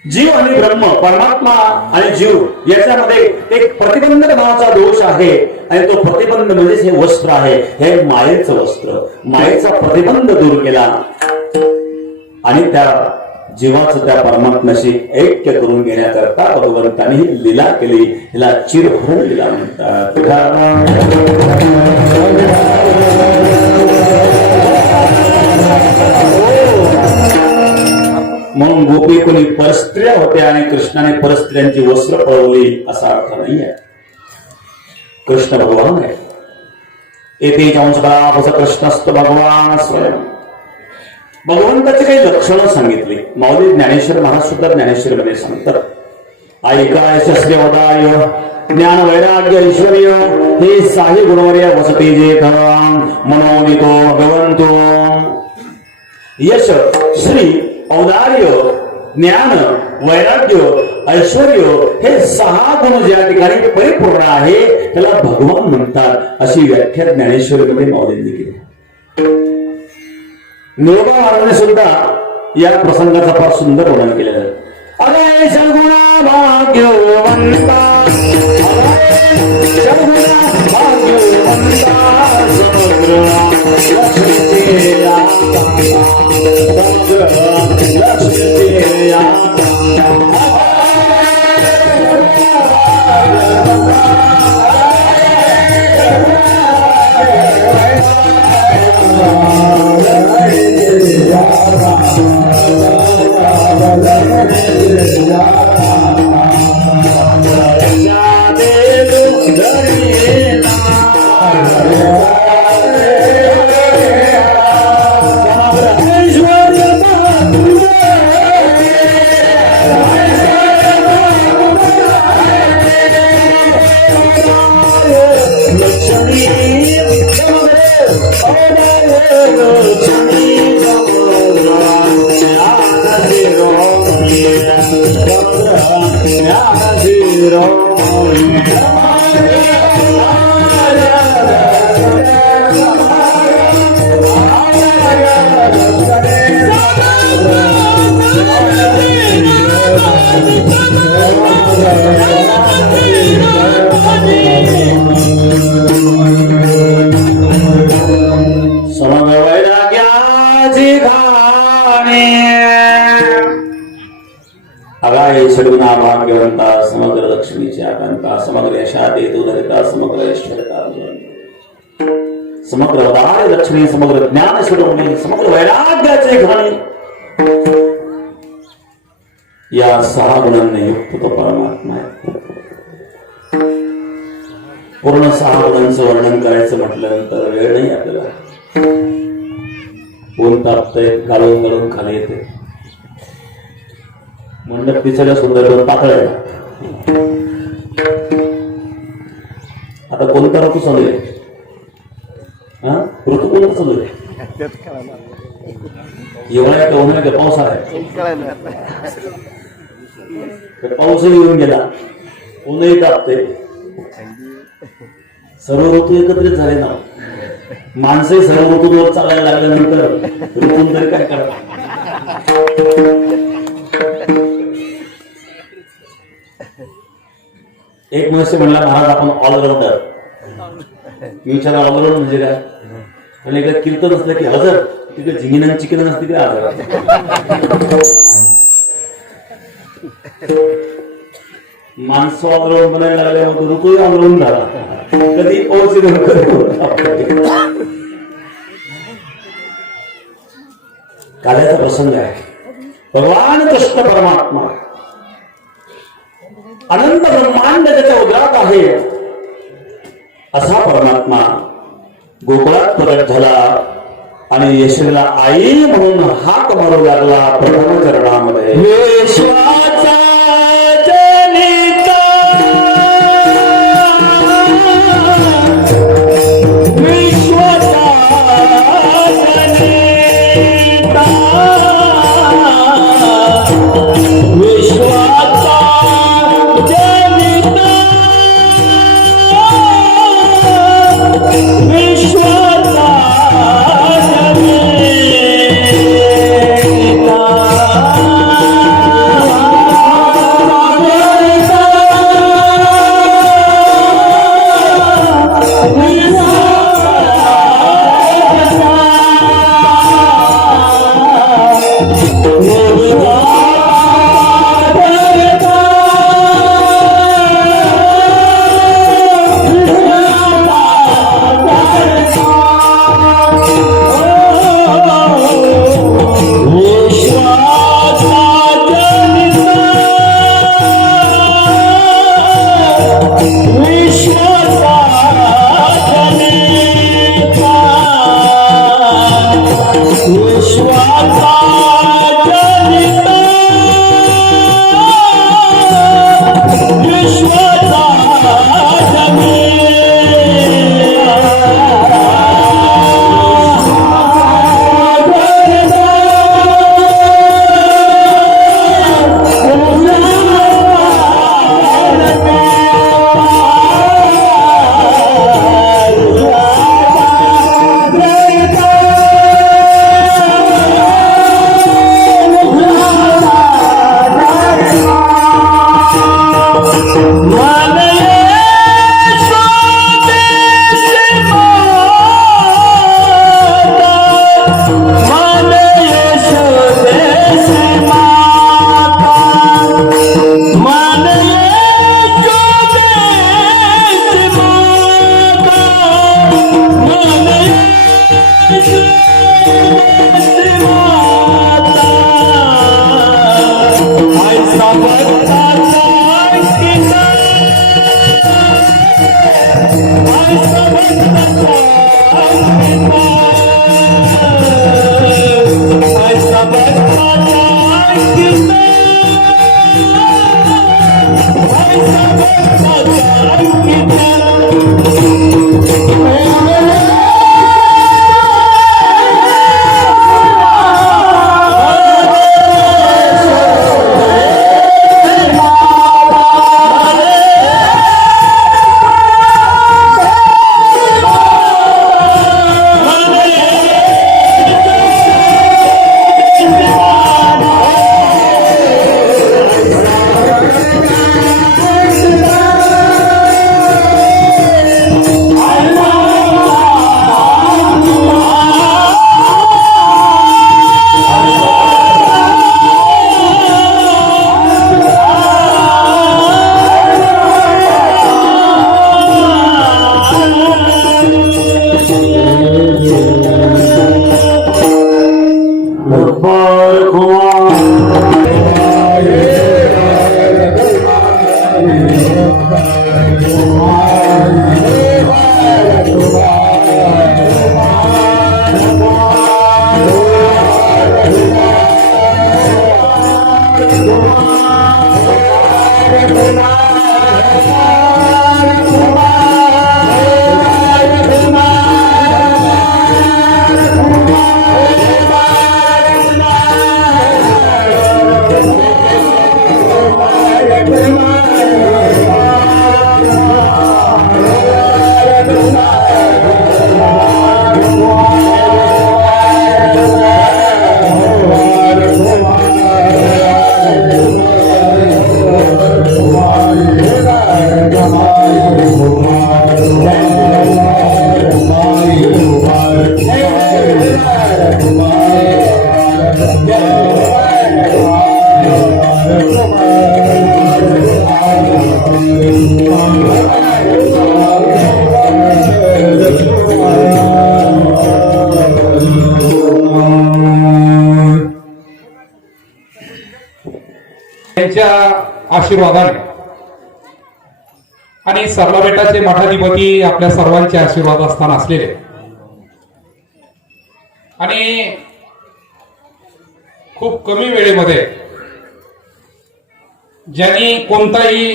जीव आणि ब्रह्म, परमात्मा आणि जीव याच्यामध्ये एक प्रतिबंधक नावाचा दोष आहे. आणि तो प्रतिबंध म्हणजेच हे वस्त्र आहे. हे मायेचं वस्त्र. मायेचा प्रतिबंध दूर केला आणि त्या जीवाचं त्या परमात्म्याशी ऐक्य करून घेण्याकरता भगवंताने ही लीला केली. हिला चिरहरण लीला म्हणतात. म्हणून गोपी कोणी परस्त्रिया होत्या आणि कृष्णाने परस्त्रियांची वस्त्र पळवली असा अर्थ नाही आहे. कृष्ण भगवान आहे. येथे कृष्णस्त भगवान स्वयं. भगवंताची काही लक्षणं सांगितली. माऊली ज्ञानेश्वर महाराज सुद्धा ज्ञानेश्वर मध्ये सांगतात, ऐकाय शस्त्रोदाय ज्ञान वैराग्य ऐश्वर्य हे साही गुणवर्य वसती जे मनोनितो भगवंतो. यश श्री औदार्य ज्ञान वैराग्य ऐश्वर्य हे 6 गुण ज्या ठिकाणी परिपूर्ण आहे त्याला भगवान म्हणतात, अशी व्याख्या ज्ञानेश्वरीमध्ये माऊलींनी केली. निरोबा महाराजांनी सुद्धा या प्रसंगाचा फार सुंदर वर्णन केलेलं आहे. अरे सद्गुणा भाग्यवंता, अरे सद्गुणा भाग्यवंता, समग्र लक्ष्मीचे आता, समग्र लक्ष्मीचे आता. सद्गुणा भाग्यवंता, समग्र लक्ष्मीची आकांता, समग्र यशात येतो धरिता, समग्र ऐश्वर्यता, समग्र औदार्य लक्ष्मी, समग्र ज्ञान शिरोमणी, समग्र वैराग्याचे घाणी, या 6 गुणांनी युक्त तो परमात्मा आहे. पूर्ण 6 गुणांचं वर्णन करायचं म्हटल्यानंतर वेळ नाही आपल्याला. ऊन तापतंय, घालून घालून खाली येते. मंडप दिसायला सुंदर पातळ आहे. आता कोणता ऋतू चालू आहे? ऋतू कोणता चालू आहे? हिवाळ्या का उन्हाळ्या का पावसाळा आहे? पाऊसही येऊन गेला, ऊनही तापते, सर्व ऋतू एकत्रित झाले ना. माणसंही सर्व ऋतूवर चालायला लागल्यानंतर ऋतून तरी काय करतात? एक मनुष्य म्हणला, महाराज आपण ऑलराऊंडर. मी विचारला ऑलराऊंड म्हणजे काय? आणि एकदा कीर्तन असलं की हजर, तिकडे झिंगिन चिकन नसते की हजर. माणसं ऑलराऊंड बनायला लागल्यावर ऋतू ऑलराऊंड झाला. कधी काल्याचा प्रसंग आहे. भगवान कृष्ण परमात्मा अनंत ब्रह्मांड त्याच्या उदरात आहे असा परमात्मा गोकुळात प्रकट झाला आणि यशोदेला आई म्हणून हाक मारू लागला. प्रथम चरणामध्ये विश्वाचा जनिता, विश्वाचा जनिता, विश्वाचा विश्वाचा त्यांच्या आशीर्वादाने आणि सरला बेटाचे मठाधिपती आपल्या सर्वांचे आशीर्वादस्थान असलेले आणि खूप कमी वेळेमध्ये ज्यांनी कोणताही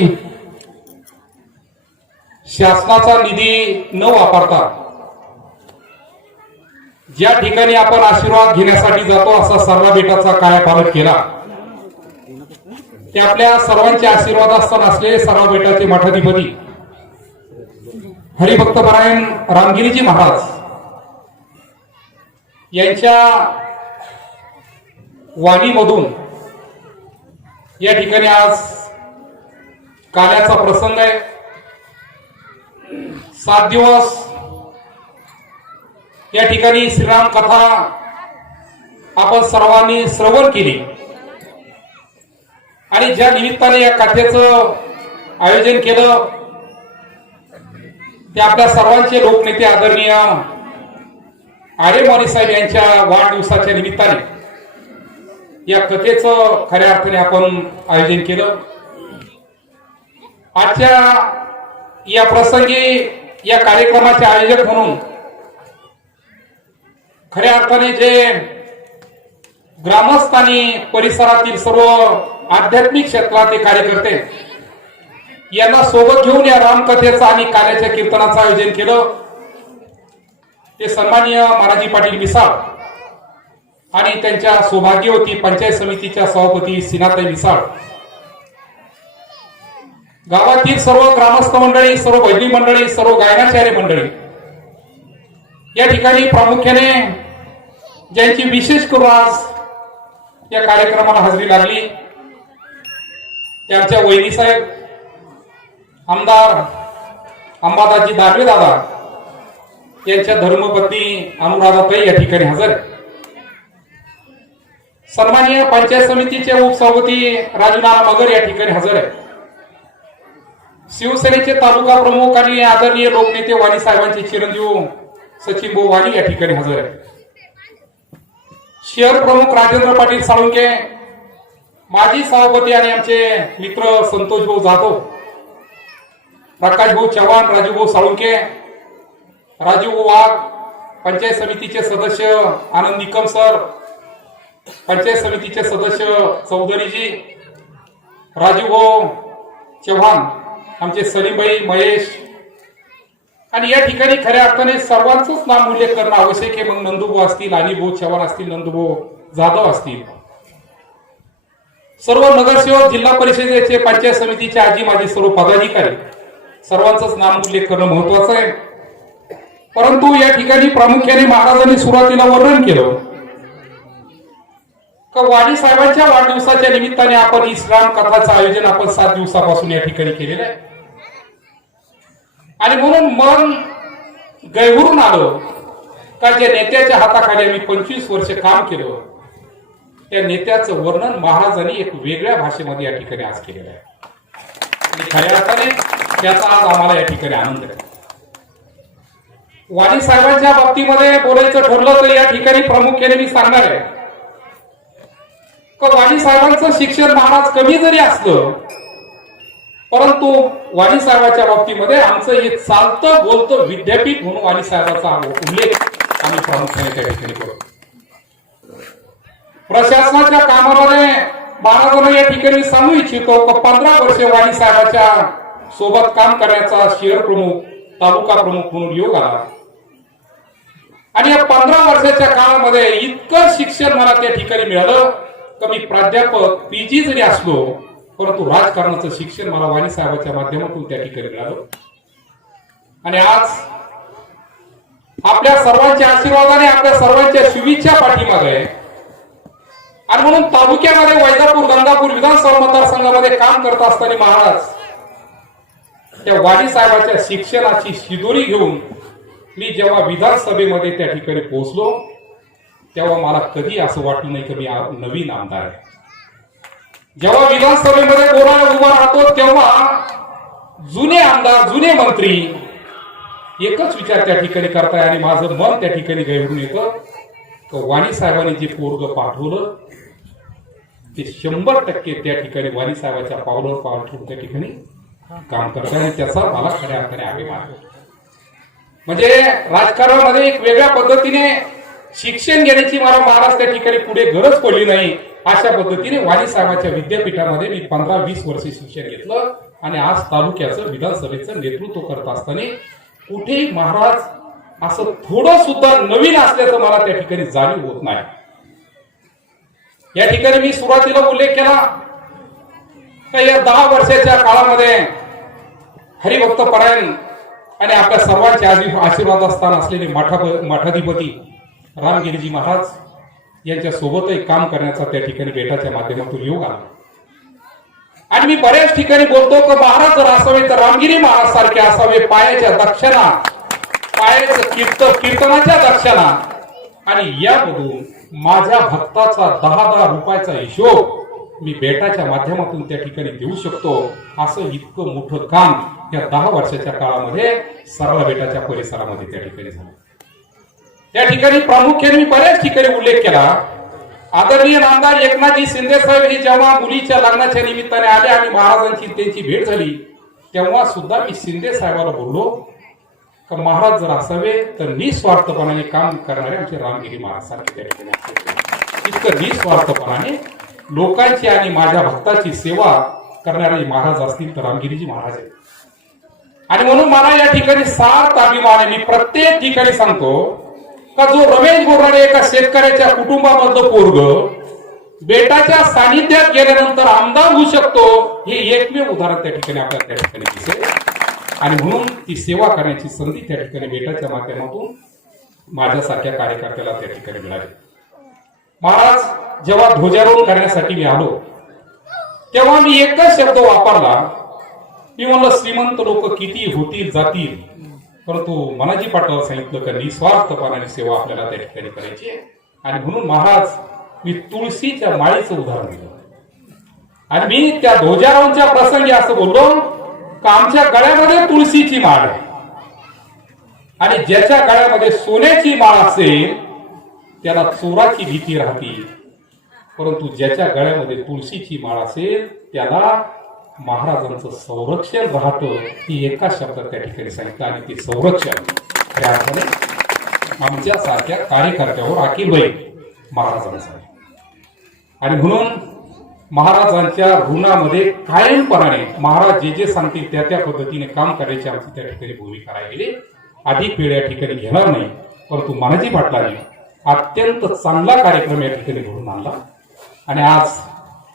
शासनाचा निधी न वापरता ज्या ठिकाणी आपण आशीर्वाद घेण्यासाठी जातो असा सरला बेटाचा कायापालट केला ते आपल्या सर्वांचे आशीर्वादस्थान असलेले सरला बेटाचे मठाधिपती हरिभक्तपरायण रामगिरीजी महाराज यांच्या वाणीमधून या ठिकाणी आज काल्याचा प्रसंग आहे. 7 दिवस या ठिकाणी श्रीराम कथा आपण सर्वांनी श्रवण केली आणि ज्या निमित्ताने या कथेचं आयोजन केलं ते आपल्या सर्वांचे लोकनेते आदरणीय आर्य मोरे साहेब यांच्या वाढदिवसाच्या निमित्ताने या कथेचं खऱ्या अर्थाने आपण आयोजन केलं. आजच्या या प्रसंगी या कार्यक्रमाचे आयोजक म्हणून खऱ्या अर्थाने जे ग्रामस्थ आणि परिसरातील सर्व आध्यात्मिक क्षेत्रातील कार्यकर्ते यांना सोबत घेऊन या रामकथेचं आणि काल्याच्या कीर्तनाचं आयोजन केलं ते सन्माननीय मानाजी पाटील मिसाळ आणि त्यांच्या सौभाग्यवती पंचायत समितीच्या सभापती सीनाताई मिसाळ, गावातील सर्व ग्रामस्थ मंडळी, सर्व वैदिक मंडळी, सर्व गायनाचार्य मंडळी या ठिकाणी प्रामुख्याने ज्यांची विशेष करून आज या कार्यक्रमाला हजेरी लागली ते आमच्या वैदी साहेब, आमदार अंबादासजी दानवे दादा यांच्या धर्मपत्नी अनुराधाताई या ठिकाणी हजर. सन्माननीय पंचायत समितीचे उपसभापती राजूनाना मगर या ठिकाणी हजर आहे. शिवसेनेचे तालुका प्रमुख आणि आदरणीय लोकनेते वाणी साहेबांचे चिरंजीव सचिन भाऊ वाणी या ठिकाणी हजर आहे. शहर प्रमुख राजेंद्र पाटील साळुंके, माजी सभापती आणि आमचे मित्र संतोष भाऊ जाधव, प्रकाश भाऊ चव्हाण, राजू भाऊ साळुंके, राजू भाऊ वाघ, पंचायत समितीचे सदस्य आनंद निकम सर, पंचायत समितीचे सदस्य चौधरीजी, राजू भाऊ चव्हाण, आमचे सलीमभाई महेश, आणि या ठिकाणी खऱ्या अर्थाने सर्वांचंच नाम उल्लेख करणं आवश्यक आहे. मग नंदूभाऊ असतील, अनिभाऊ चव्हाण असतील, नंदूभाऊ जाधव असतील, सर्व नगरसेवक, जिल्हा परिषदेचे, पंचायत समितीचे आजी माजी सर्व पदाधिकारी, सर्वांचंच नाम उल्लेख करणं महत्वाचं आहे. परंतु या ठिकाणी प्रामुख्याने महाराजांनी सुरुवातीला वर्णन केलं का वाणी साहेबांच्या वाढदिवसाच्या निमित्ताने आपण ही श्राम कथाचं आयोजन आपण 7 दिवसापासून या ठिकाणी केलेलं आहे. आणि म्हणून मन गैहुरून आलं का ज्या नेत्याच्या हाताखाली आम्ही 25 वर्ष काम केलं, त्या नेत्याचं वर्णन महाराजांनी एक वेगळ्या भाषेमध्ये या ठिकाणी आज केलेलं आहे. आणि खऱ्या अर्थाने त्याचा आज आम्हाला या ठिकाणी आनंद आहे. वाणी साहेबांच्या बाबतीमध्ये बोलायचं ठरलं तर या ठिकाणी प्रामुख्याने मी सांगणार आहे का वाणी साहेबांचं शिक्षण महाराज कमी जरी असलं, परंतु वाणी साहेबांच्या बाबतीमध्ये आमचं हे चालतं बोलतं विद्यापीठ म्हणून वाणी साहेबांचा उल्लेख आम्ही प्रामुख्याने त्या ठिकाणी करू. प्रशासनाच्या कामामध्ये महाराजांना या ठिकाणी सांगू इच्छितो की 15 वर्षे वाणी साहेबांच्या सोबत काम करण्याचा शहर प्रमुख, तालुका प्रमुख म्हणून योग आला. आणि या 15 वर्षाच्या काळामध्ये इतकं शिक्षण मला त्या ठिकाणी मिळालं की मी प्राध्यापक पीजी जरी असलो, परंतु राजकारणाचं शिक्षण मला वाणी साहेबांच्या माध्यमातून त्या ठिकाणी मिळालं. आणि आज आपल्या सर्वांच्या आशीर्वादाने, आपल्या सर्वांच्या शुभेच्छा पाठीमागे, आणि म्हणून तालुक्यामध्ये वैजापूर गंगापूर विधानसभा मतदारसंघामध्ये काम करत असताना महाराज त्या वाणी साहेबांच्या शिक्षणाची शिदोरी घेऊन मी जेव्हा विधानसभेमध्ये त्या ठिकाणी पोहोचलो, तेव्हा मला कधी असं वाटलं नाही की मी नवीन आमदार आहे. जेव्हा विधानसभेमध्ये बोलायला उभा राहतो तेव्हा जुने आमदार, जुने मंत्री एकच विचार त्या ठिकाणी करताय, आणि माझं मन त्या ठिकाणी गैरून येतं की वाणी साहेबांनी जे पोरग पाठवलं ते 100% त्या ठिकाणी वाणी साहेबांच्या पावलावर पाऊल ठेवून त्या ठिकाणी काम करताय, आणि त्याचा मला खऱ्या अर्थाने अभिमान आहे. म्हणजे राजकारणामध्ये एक वेगळ्या पद्धतीने शिक्षण घेण्याची मला महाराज त्या ठिकाणी पुढे गरज पडली नाही. अशा पद्धतीने वाणी साहेबांच्या विद्यापीठामध्ये मी 15-20 वर्ष शिक्षण घेतलं, आणि आज तालुक्याचं विधानसभेचं नेतृत्व करत असताना कुठेही महाराज असं थोडं सुद्धा नवीन असल्याचं मला त्या ठिकाणी जाणीव होत नाही. या ठिकाणी मी सुरुवातीला उल्लेख केला की या 10 वर्षाच्या काळामध्ये हरिभक्त परायण आणि आपल्या सर्वांचे आशीर्वादस्थान असलेले मठाधिपती रामगिरीजी महाराज यांच्या सोबतही काम करण्याचा त्या ठिकाणी बेटाच्या माध्यमातून योग आला. आणि मी बऱ्याच ठिकाणी बोलतो की महाराज जर असावे तर रामगिरी महाराज सारखे असावे, पायाच्या दक्षिणा, पायाचं कीर्तनाच्या दक्षिणा, आणि यामधून माझ्या भक्ताचा 10-10 रुपयाचा हिशोब मी बेटाच्या माध्यमातून त्या ठिकाणी देऊ शकतो. असं इतकं मोठं काम या 10 वर्षाच्या काळामध्ये सरळ बेटाच्या परिसरामध्ये त्या ठिकाणी झालं. त्या ठिकाणी प्रामुख्याने मी बऱ्याच ठिकाणी उल्लेख केला. आदरणीय नामदार एकनाथजी शिंदे साहेब हे जेव्हा मुलीच्या लग्नाच्या निमित्ताने आले आणि महाराजांची त्यांची भेट झाली, तेव्हा सुद्धा मी शिंदे साहेबाला बोललो की महाराज जर असावे तर निस्वार्थपणाने काम करणारे आमचे रामगिरी महाराज सारखे त्या ठिकाणी असावे. इतकं निस्वार्थपणाने लोकांची आणि माझ्या भक्ताची सेवा करणारे महाराज असतील तर रामगिरीजी महाराज आहेत. आणि म्हणून मला या ठिकाणी सार्थ अभिमान आहे. मी प्रत्येक ठिकाणी सांगतो का जो रमेश बोराडे एका शेतकऱ्याच्या कुटुंबामधलं पोरग बेटाच्या सानिध्यात गेल्यानंतर आमदार होऊ शकतो, हे एकमेव उदाहरण त्या ठिकाणी आपल्याला त्या ठिकाणी दिसेल. आणि म्हणून ती सेवा करण्याची संधी त्या ठिकाणी बेटाच्या माध्यमातून माझ्यासारख्या कार्यकर्त्याला त्या ठिकाणी मिळाली. महाराज जेव्हा ध्वजारोहण करण्यासाठी मी आलो तेव्हा मी एकच शब्द वापरला. मी म्हणलं श्रीमंत लोक किती होतील जातील, परंतु मनाजी पाटलाला सांगितलं की निस्वार्थपणाने सेवा आपल्याला त्या ठिकाणी करायची आहे. आणि म्हणून महाराज मी तुळशीच्या माळीचं उदाहरण दिलं आणि मी त्या ध्वजारोहणच्या प्रसंगी असं बोललो का आमच्या गळ्यामध्ये तुळशीची माळ आहे आणि ज्याच्या गळ्यामध्ये सोन्याची माळ असेल त्याला चोराची भीती राहते, परंतु ज्याच्या गळ्यामध्ये तुळशीची माळ असेल त्याला महाराजांचं संरक्षण राहतं. ही एका शब्दात त्या ठिकाणी सांगितलं आणि ते संरक्षण खऱ्या अर्थाने आमच्या सारख्या कार्यकर्त्यावर अखिलबाई महाराजांचं आहे. आणि म्हणून महाराजांच्या ऋणामध्ये कायमपणाने महाराज जे जे सांगतील त्या त्या पद्धतीने काम करायची आमची त्या ठिकाणी भूमिका राहिली. अधिक वेळ या ठिकाणी घेणार नाही, परंतु मानाजी पाटलांनी अत्यंत चांगला कार्यक्रम या ठिकाणी घडून आणला आणि आज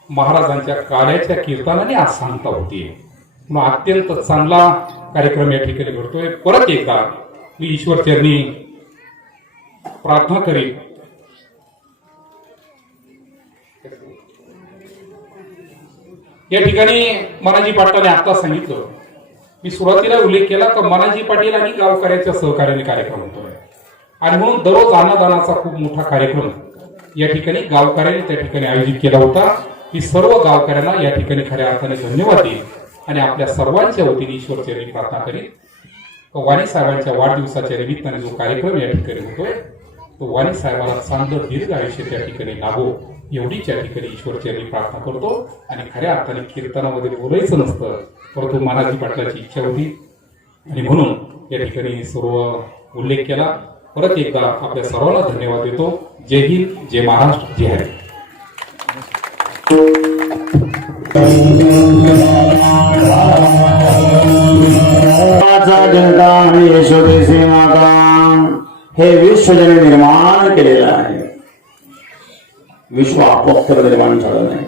महाराजांच्या कार्याच्या कीर्तनाने आज सांगता होतीये. मग अत्यंत चांगला कार्यक्रम या ठिकाणी घडतोय. परत एकदा मी ईश्वर चरणी प्रार्थना करीन या ठिकाणी मानाजी पाटलांनी आता सांगितलं, मी सुरुवातीला उल्लेख केला की मानाजी पाटील आणि गावकऱ्याच्या सहकार्याने कार्यक्रम होतोय आणि म्हणून दररोज अन्नदानाचा खूप मोठा कार्यक्रम या ठिकाणी गावकऱ्यांनी त्या ठिकाणी आयोजित केला होता. मी सर्व गावकऱ्यांना या ठिकाणी खऱ्या अर्थाने धन्यवाद देईन आणि आपल्या सर्वांच्या वतीने ईश्वर चरणी प्रार्थना करीन. वाणी साहेबांच्या वाढदिवसाच्या निमित्ताने जो कार्यक्रम या ठिकाणी होतोय तो वाणी साहेबांना चांगलं दीर्घ आयुष्य त्या ठिकाणी लाभो एवढीच या ठिकाणी ईश्वर चरणी प्रार्थना करतो. आणि खऱ्या अर्थाने कीर्तनामध्ये बोलायचं नसतं, परंतु मानाजी पाटलाची इच्छा होती आणि म्हणून या ठिकाणी सर्व उल्लेख केला. परत एकदा आपल्या सर्वांना धन्यवाद देतो. जय हिंद, जय महाराष्ट्र, जय हरी. जनता आणि यशोदेशी माता हे विश्व ज्याने निर्माण केलेलं आहे. विश्व आपोआप निर्माण झालं नाही.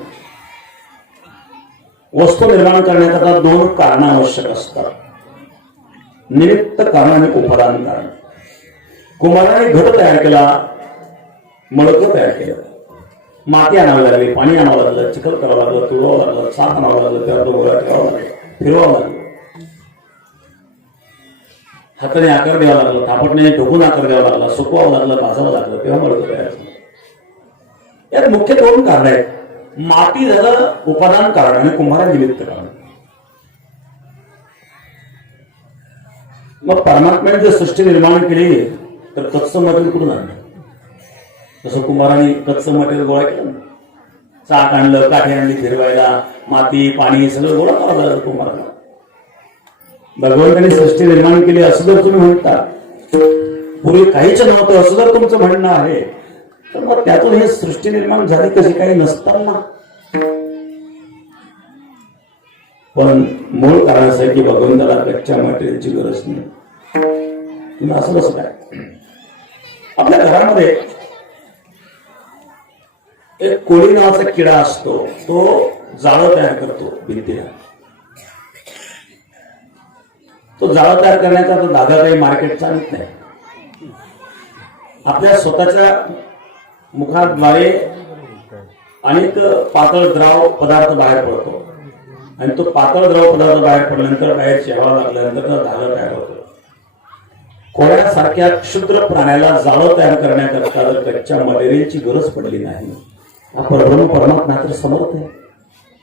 वस्तू निर्माण करण्याकरता दोन कारण आवश्यक असतात, निमित्त कारण आणि उपादान कारण. कुंभाराने घट तयार केला, मडकं तयार केलं, माती आणावी लागली, पाणी आणावं लागलं, चिखल करावं लागलं, तुळवावं लागलं, साथ आणावं लागलं, त्यावर डोंगरात ठेवावं लागलं, फिरवावं लागलं, हाताने आकार द्यावा लागला, थापटण्याने ठोकून आकार द्यावा लागला, सुकवावं लागलं, भाजावं लागलं, तेव्हा मडकं तयार झालं. यात मुख्य दोन कारण आहेत. माती झालं उपादान कारण आणि कुंभारा निमित्त कारण. मग परमात्म्याने जर सृष्टी निर्माण केली तर कच्चं मटेरियल कुठून आणलं? तसं कुंभाराने कच्चं मटेरियल गोळा केलं, चाक आणलं, काठी आणली फिरवायला, माती पाणी सगळं गोळा करावं लागलं कुंभाराला. भगवंताने सृष्टी निर्माण केली असं जर तुम्ही म्हणता, पूर्वी काहीच नव्हतं असं जर तुमचं म्हणणं आहे, तर मग त्यातून हे सृष्टी निर्माण झाली कशी काही नसताना. पण मूळ कारण असं आहे की भगवंताला कच्च्या मटेरियलची गरज नाही. तुम्ही असं कसं काय? आपल्या घरामध्ये एक कोळी नावाचा किडा असतो, तो जाळं तयार करतो भिंतीला. तो जाळं तयार करण्याचा तो धागा काही मार्केट चालत नाही. आपल्या स्वतःच्या मुखाद्वारे अनेक पातळ द्रव पदार्थ बाहेर पडतो आणि तो पातळ द्रव पदार्थ बाहेर पडल्यानंतर बाहेर शेवा लागल्यानंतर धागा तयार होतो. कोळ्यासारख्या क्षुद्र प्राण्याला जाळं तयार करण्याकरता जर कच्च्या मटेरियलची गरज पडली नाही, परब्रह्म परमात्मा तर समर्थ आहे,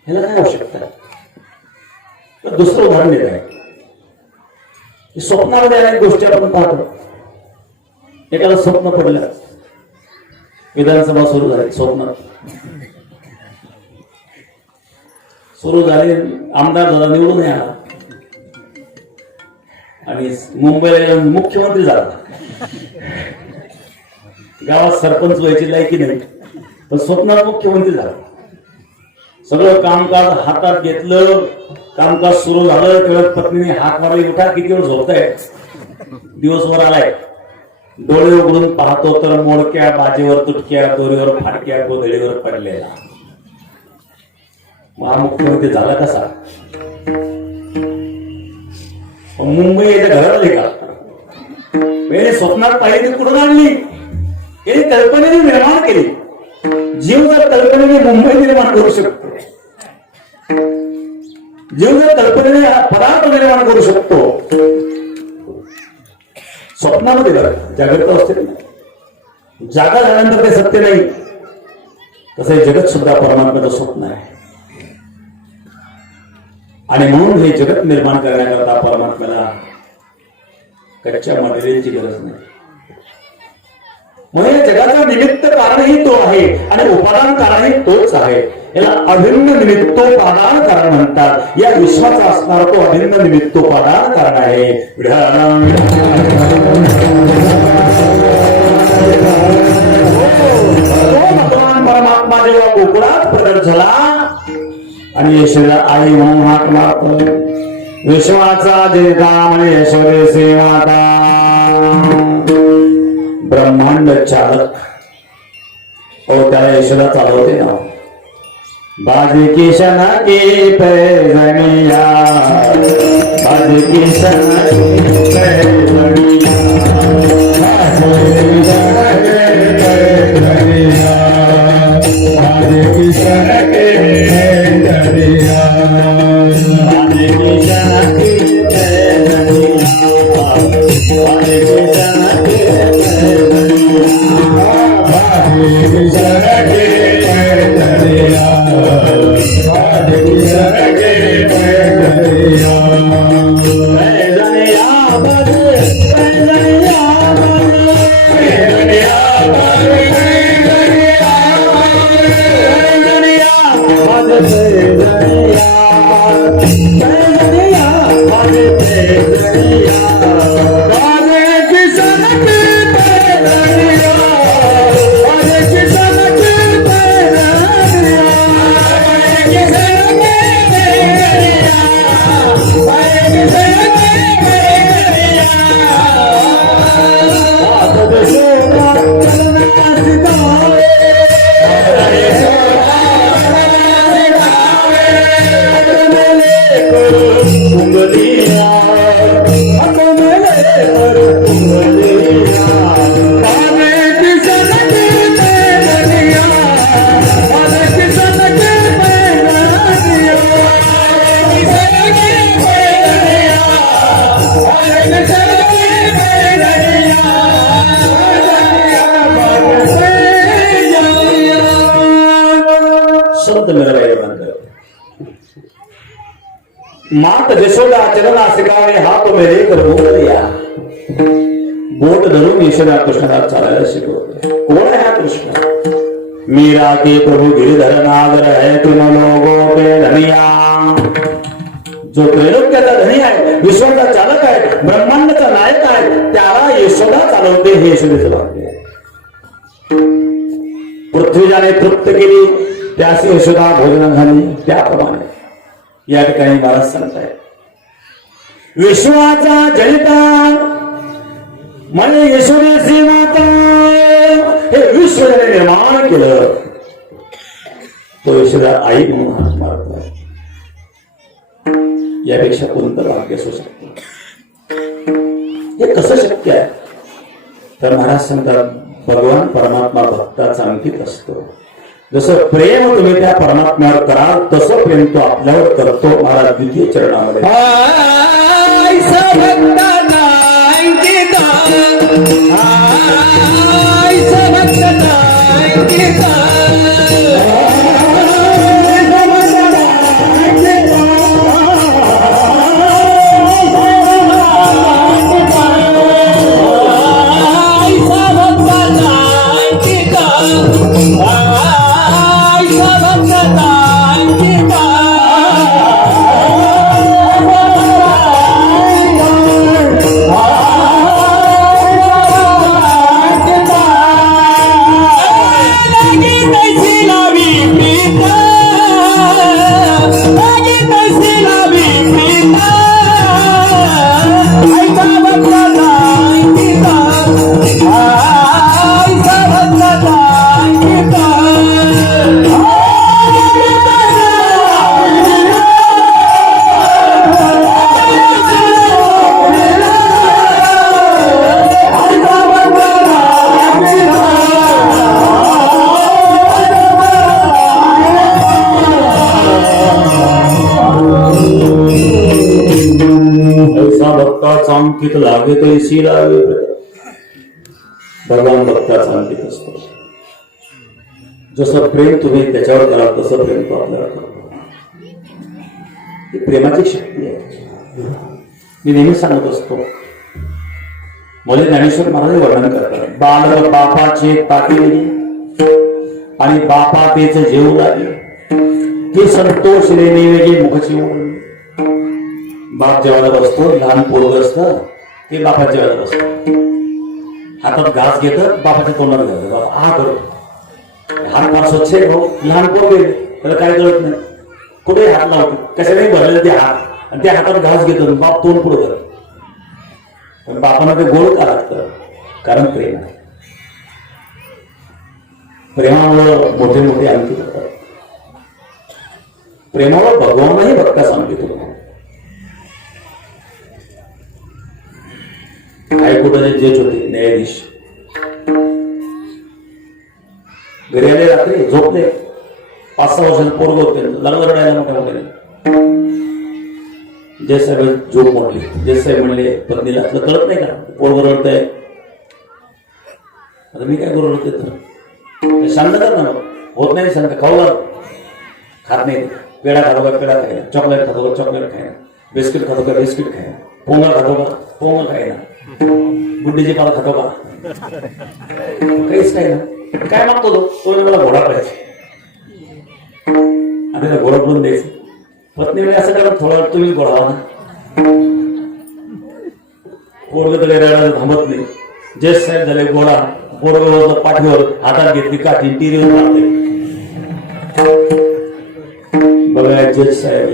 ह्याला काय आवश्यकता आहे? तर दुसरं उदाहरण देत आहे. स्वप्नामध्ये अनेक गोष्टी आपण पाहतो. एकाला स्वप्न पडलं, विधानसभा सुरू झाली, स्वप्न सुरू झाली, आमदार झाला, निवडून आला आणि मुंबईला मुख्यमंत्री झाला. गावात सरपंच व्हायची लायकी नाही, पण स्वप्नात मुख्यमंत्री झाला. सगळं कामकाज हातात घेतलं, कामकाज सुरू झालं तेव्हा पत्नीने हात मारली, उठा किती वेळ झोपताय, दिवसभर आलाय. डोळे उघडून पाहतो तर मोडक्या बाजेवर तुटक्या दोरीवर फाटक्या गोधडीवर पडलेला. महामुख्यमंत्री झाला कसा? मुंबई याच्या घरात आली का? वेळे स्वप्नात पाहिली कुठून आणली? हे कल्पनेने निर्माण केली. जीव जर कल्पनेने मुंबई निर्माण करू शकतो, जीव जर कल्पनेने पदार्थ निर्माण करू शकतो, स्वप्नामध्ये जागृत असते. जागा झाल्यानंतर ते सत्य नाही. तसे जगत सुद्धा परमात्म्याचं स्वप्न आहे. आणि म्हणून हे जगत निर्माण करण्याकरता परमात्म्याला कच्च्या मटेरियलची गरज नाही. म्हणून या जगाचा निमित्त कारणही तो आहे आणि उपादान कारणही तोच आहे. याला अभिन्न निमित्तोपादान कारण म्हणतात. या विश्वाचा असणारा तो अभिन्न निमित्तोपादान कारण आहे. भगवान परमात्मा जेव्हा गोकुळात प्रकट झाला आणि यशोदा आई म्हणून हाक मारतो, विश्वाचा जेता म्हणजे यशोदेसी माता, ब्रह्मांड चालक. हो त्याला यशोदा चालवते ना. बाजी किशन की पैजनिया, बाजी किशन की पैजनिया, बाजी किशन के पैजनिया, बाजी किशन की पैजनिया, बाजी किशन के पैजनिया, बाजी किशन के पैजनिया, बाजी किशन के पैजनिया, पैजनिया बाजे, पैजनिया बाजे, पैजनिया बाजे, पैजनिया बाजे, पैजनिया बाजे, पैजनिया बाजे किशन के पैजनिया, बाजे किशन के पैजनिया, बाजे किशन के पैजनिया, बाजे किशन के पैजनिया, बाजे शोभा चलना सिखावे, बाजे शोभा चलना सिखावे, मेले करो कुंडलिया, मेले करो कुंडलिया, बाजे किशन के पैजनिया, बाजे किशन के पैजनिया, बाजे किशन के पैजनिया, बाजे किशन के पैजनिया, शब्द मेरा बंद करो. मात जशोदा चलना सिखावे, हात मेरे करो दिया. बोट धरून यशोदा कृष्णाला चालायला शिकवते. कोण आहे हा कृष्ण? मीरा के प्रभु गिरिधर नागर है, तुम लोगों के धनिया. जो त्रैलोक्याचा धनी आहे, विश्वाचा चालक आहे, ब्रह्मांडाचा नायक आहे, त्याला यशोदा चालवते. हे यशोदेचं भाग्य आहे. पृथ्वीजाने तृप्त केली, त्यास यशोदा भोजन झाली. त्याप्रमाणे या ठिकाणी महाराज सांगताय, विश्वाचा जनिता म्हणजे यशोदेची माता. हे विश्व ज्याने निर्माण केलं तो यशोदा आई म्हणून हाक मारतोय. यापेक्षा कोणतं भाग्य असू शकतं? हे कसं शक्य आहे? तर महाराज सांगतात, भगवान परमात्मा भक्ताचा अंकित असतो. जसं प्रेम तुम्ही त्या परमात्म्यावर कराल तसं प्रेम तो आपल्यावर करतो. महाराज द्वितीय चरणामध्ये अंकित लागे तैसी लागे. भगवान भक्ताचा अंकित असतो. जसं प्रेम तुम्ही त्याच्यावर कराल तसं प्रेम तो आपल्याला करतो. ही प्रेमाची शक्ती आहे. मी नेहमी सांगत असतो, मला ज्ञानेश्वर महाराज वर्णन करतात, बाल बापाचे पाठीवरी आणि बापा तेच जेवू लागले की संतोष लेणे वेगळी मुखची ओळख. बाप जेवायला बसतो, लहान पोरग असतं ते बापाच्या जेवायला बसतो, हातात घास घेतात, बापाच्या तोंडात घालतात, बाबा हा करतो, हात फार स्वच्छ आहे भाऊ, लहान पोरग त्याला काय कळत नाही, कुठे हात लावतो, कशाने भरलेले ते हात, आणि त्या हातात घास घेतात, बाप तोंड पुढं करत. पण बापांना ते गोड का लागतं? कारण प्रेम आहे. प्रेमामुळं मोठे मोठे अंकित होतात. प्रेमावर भगवानही भक्ता सांगितलं. हायकोर्टाचे जज होते, न्यायाधीश, घरी आले, रात्री झोपले, 5-6 वर्षांचे पोरग होते, लागलं रडायला मोठ्या मोठ्याने. जज साहेब झोप मोडली. जज साहेब म्हणले पत्नीला, असलं कळत नाही का पोरग रडतंय, आता मी काय करू, रडते तर शांत कर ना. होत नाही शांत, खाऊ लाग, खात नाही. पेढा खातो का पेढा खायला, चॉकलेट खातो का चॉकलेट खायला, बिस्किट खातो का बिस्किट खायला, पोंगा खातो का पोंगा खायला, गुड्डीची पाला खातो का, काहीच काय ना. काय मागतो तो मला घोडा पाहिजे, आणि त्याला घोडा पण द्यायचं. पत्नी वेळी असं करा, थोडा तुम्ही घोडावा ना. पोरग तरी रडायला थांबत नाही. जज साहेब झाले घोडा, पोरग पाठीवर हातात घेतली काठी, टिरीवर मारते. बघा जज साहेब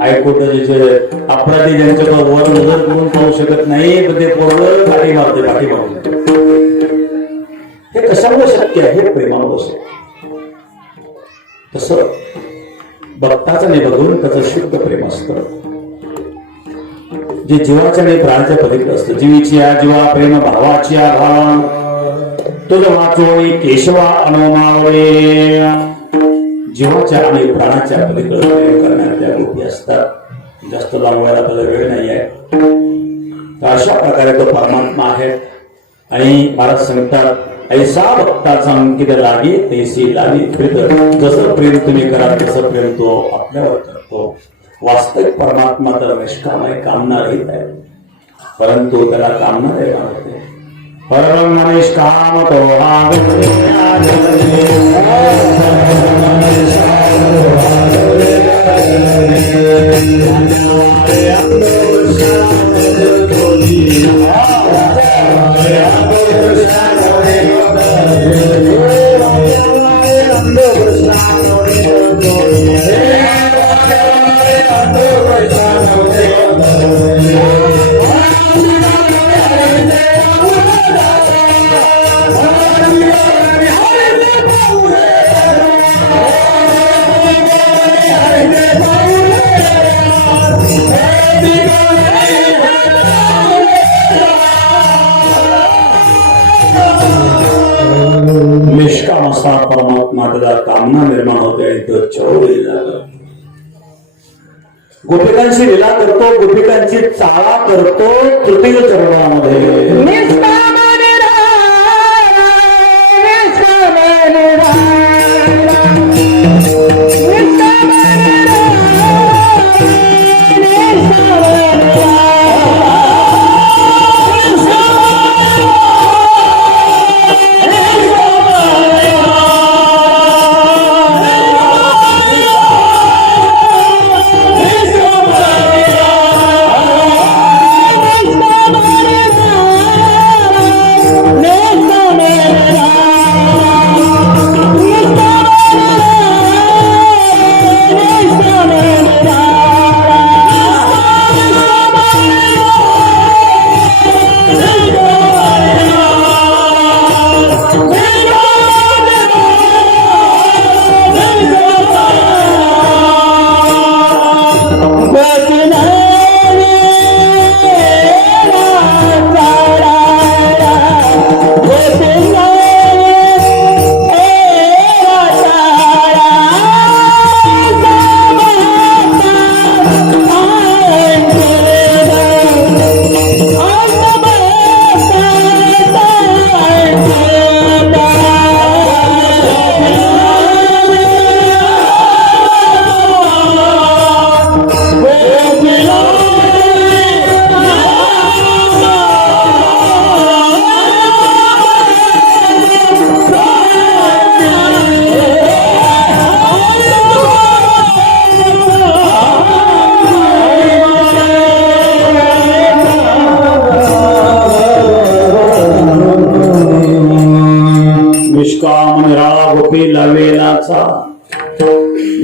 हायकोर्टाचे जे अपराधी ज्यांच्याकडे वर नजर करून पाहू शकत नाही, पण ते पोरग काठी मारते, पाठी मारते. हे कशामुळे शक्य आहे? हे प्रेमामुळे शक्य. तसं भक्ताचं नाही बघून त्याचं शुद्ध प्रेम असतं, जे जीवाच्या नाही प्राणाच्या पलीकडे असतं. जीवीची जीवा प्रेम भावाची भाव तुझ वाचोळी केशवा अनुमावळे. जीवाच्या आणि प्राणाच्या पलीकडे प्रेम करणाऱ्या गोष्टी असतात. जास्त लांबवायला आपल्याला वेळ नाही आहे. तर अशा प्रकारे तो परमात्मा आहे. आणि महाराज सांगतात, ऐसा भक्ताचा अंकित लागे तैसी लागे प्रीत. जसं प्रेम तुम्ही कराल तसं प्रेम तो आपल्यावर करतो. वास्तविक परमात्मा तर निष्काम आहे, कामना रहित आहे, परंतु त्याला कामना निर्माण होते. परम निष्काम तो निष्काम असा परमात्मा त्याला कामना निर्माण होते आणि तो चौरी झाला. गोपिकांची लीला करतो, गोपिकांची चाळा करतो तृतीय चरणामध्ये.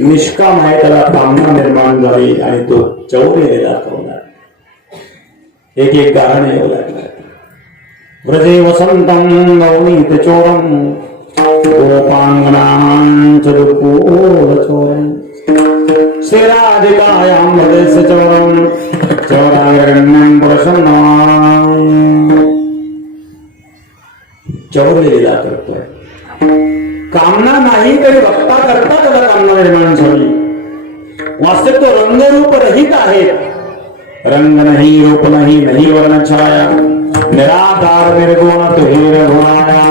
निष्काम आहे, त्याला कामना निर्माण झाली आणि तो चौर्य दाखवणार. एक एक गाणं येऊ लागलं. व्रजे वसंतं गौणीत चोरं गोपांगनांच दुर्गोलचोरं श्रीराधिकायां वदेश चोरं चौरागरण्यं प्रसन्नां. चौर्य लीला करतोय. कामना नाही तरी बघता करता त्याला कामना निर्माण झाली. वास्तविक तो रंगरूप रहित आहे. रंग नाही, रूप नाही, नाही वर्ण छाया, निराकार निर्गुण तुही रघुराया.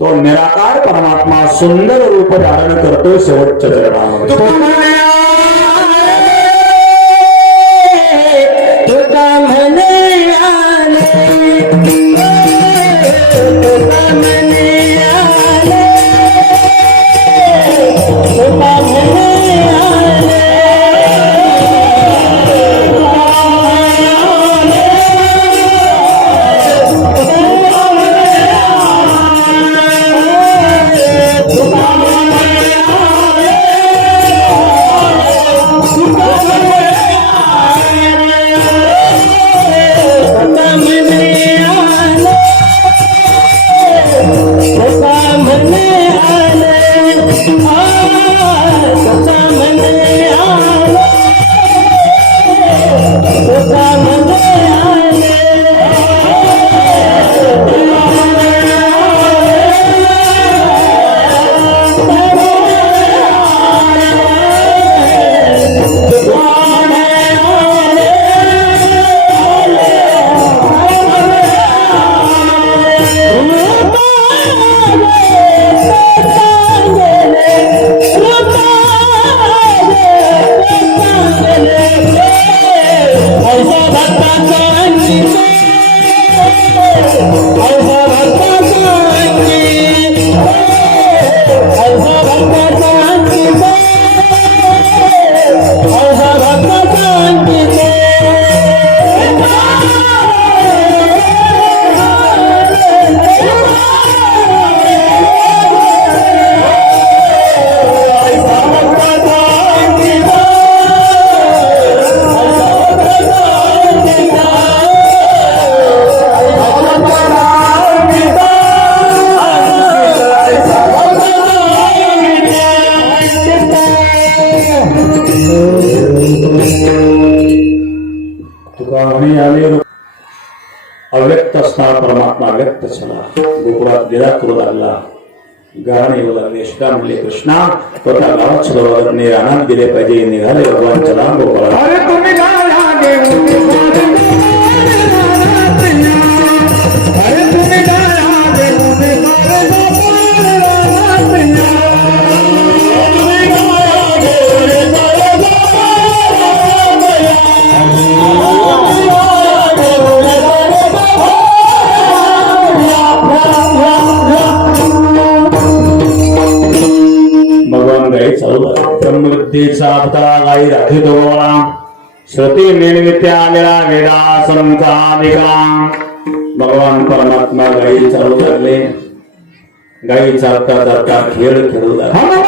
तो निराकार परमात्मा सुंदर रूप धारण करतो शेवटच्या चरणामध्ये. अव्यक्त असणारा परमात्मा व्यक्त झाला. गोकुळात लीला करू लागला. गाणं येऊ लागले. यशोदा म्हणले, कृष्णा स्वतः गावात सरोवर रानात गेले पाहिजे. निघाले भगवान चला गोकुळात. अरे तुम्ही गाया देऊ भगवान गाई चालू ब्रह्मविद्येचा अवतार गाई राखितो गोळा श्रुती निर्मित्या आलेला वेदा संकादिका. भगवान परमात्मा गाई चालू लागले. गाई चालता चालता खेळ खेळू लागले.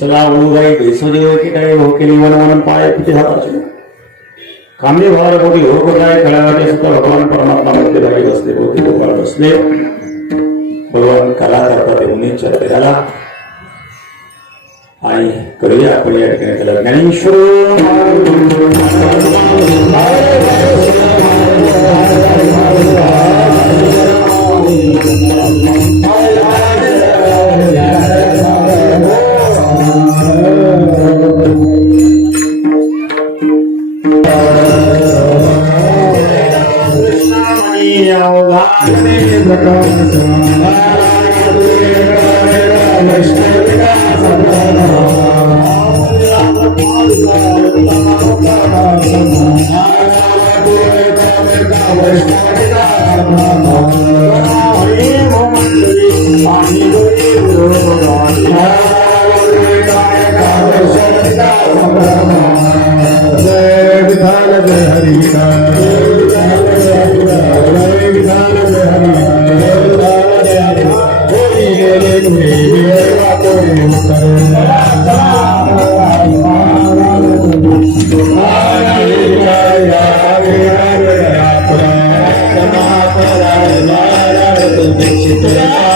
चला उगाई बेसो देव की काय हो केली वन वन पाय पिते हाताचे खांबे भार कोटी हो काय खेळावाटे सुद्धा भगवान परमात्मा मध्यभागी बसले होते गोपाळ बसले भगवान कला करतात येऊन चर्चेला आणि करूया आपण या ठिकाणी त्याला ज्ञानेश्वर Hare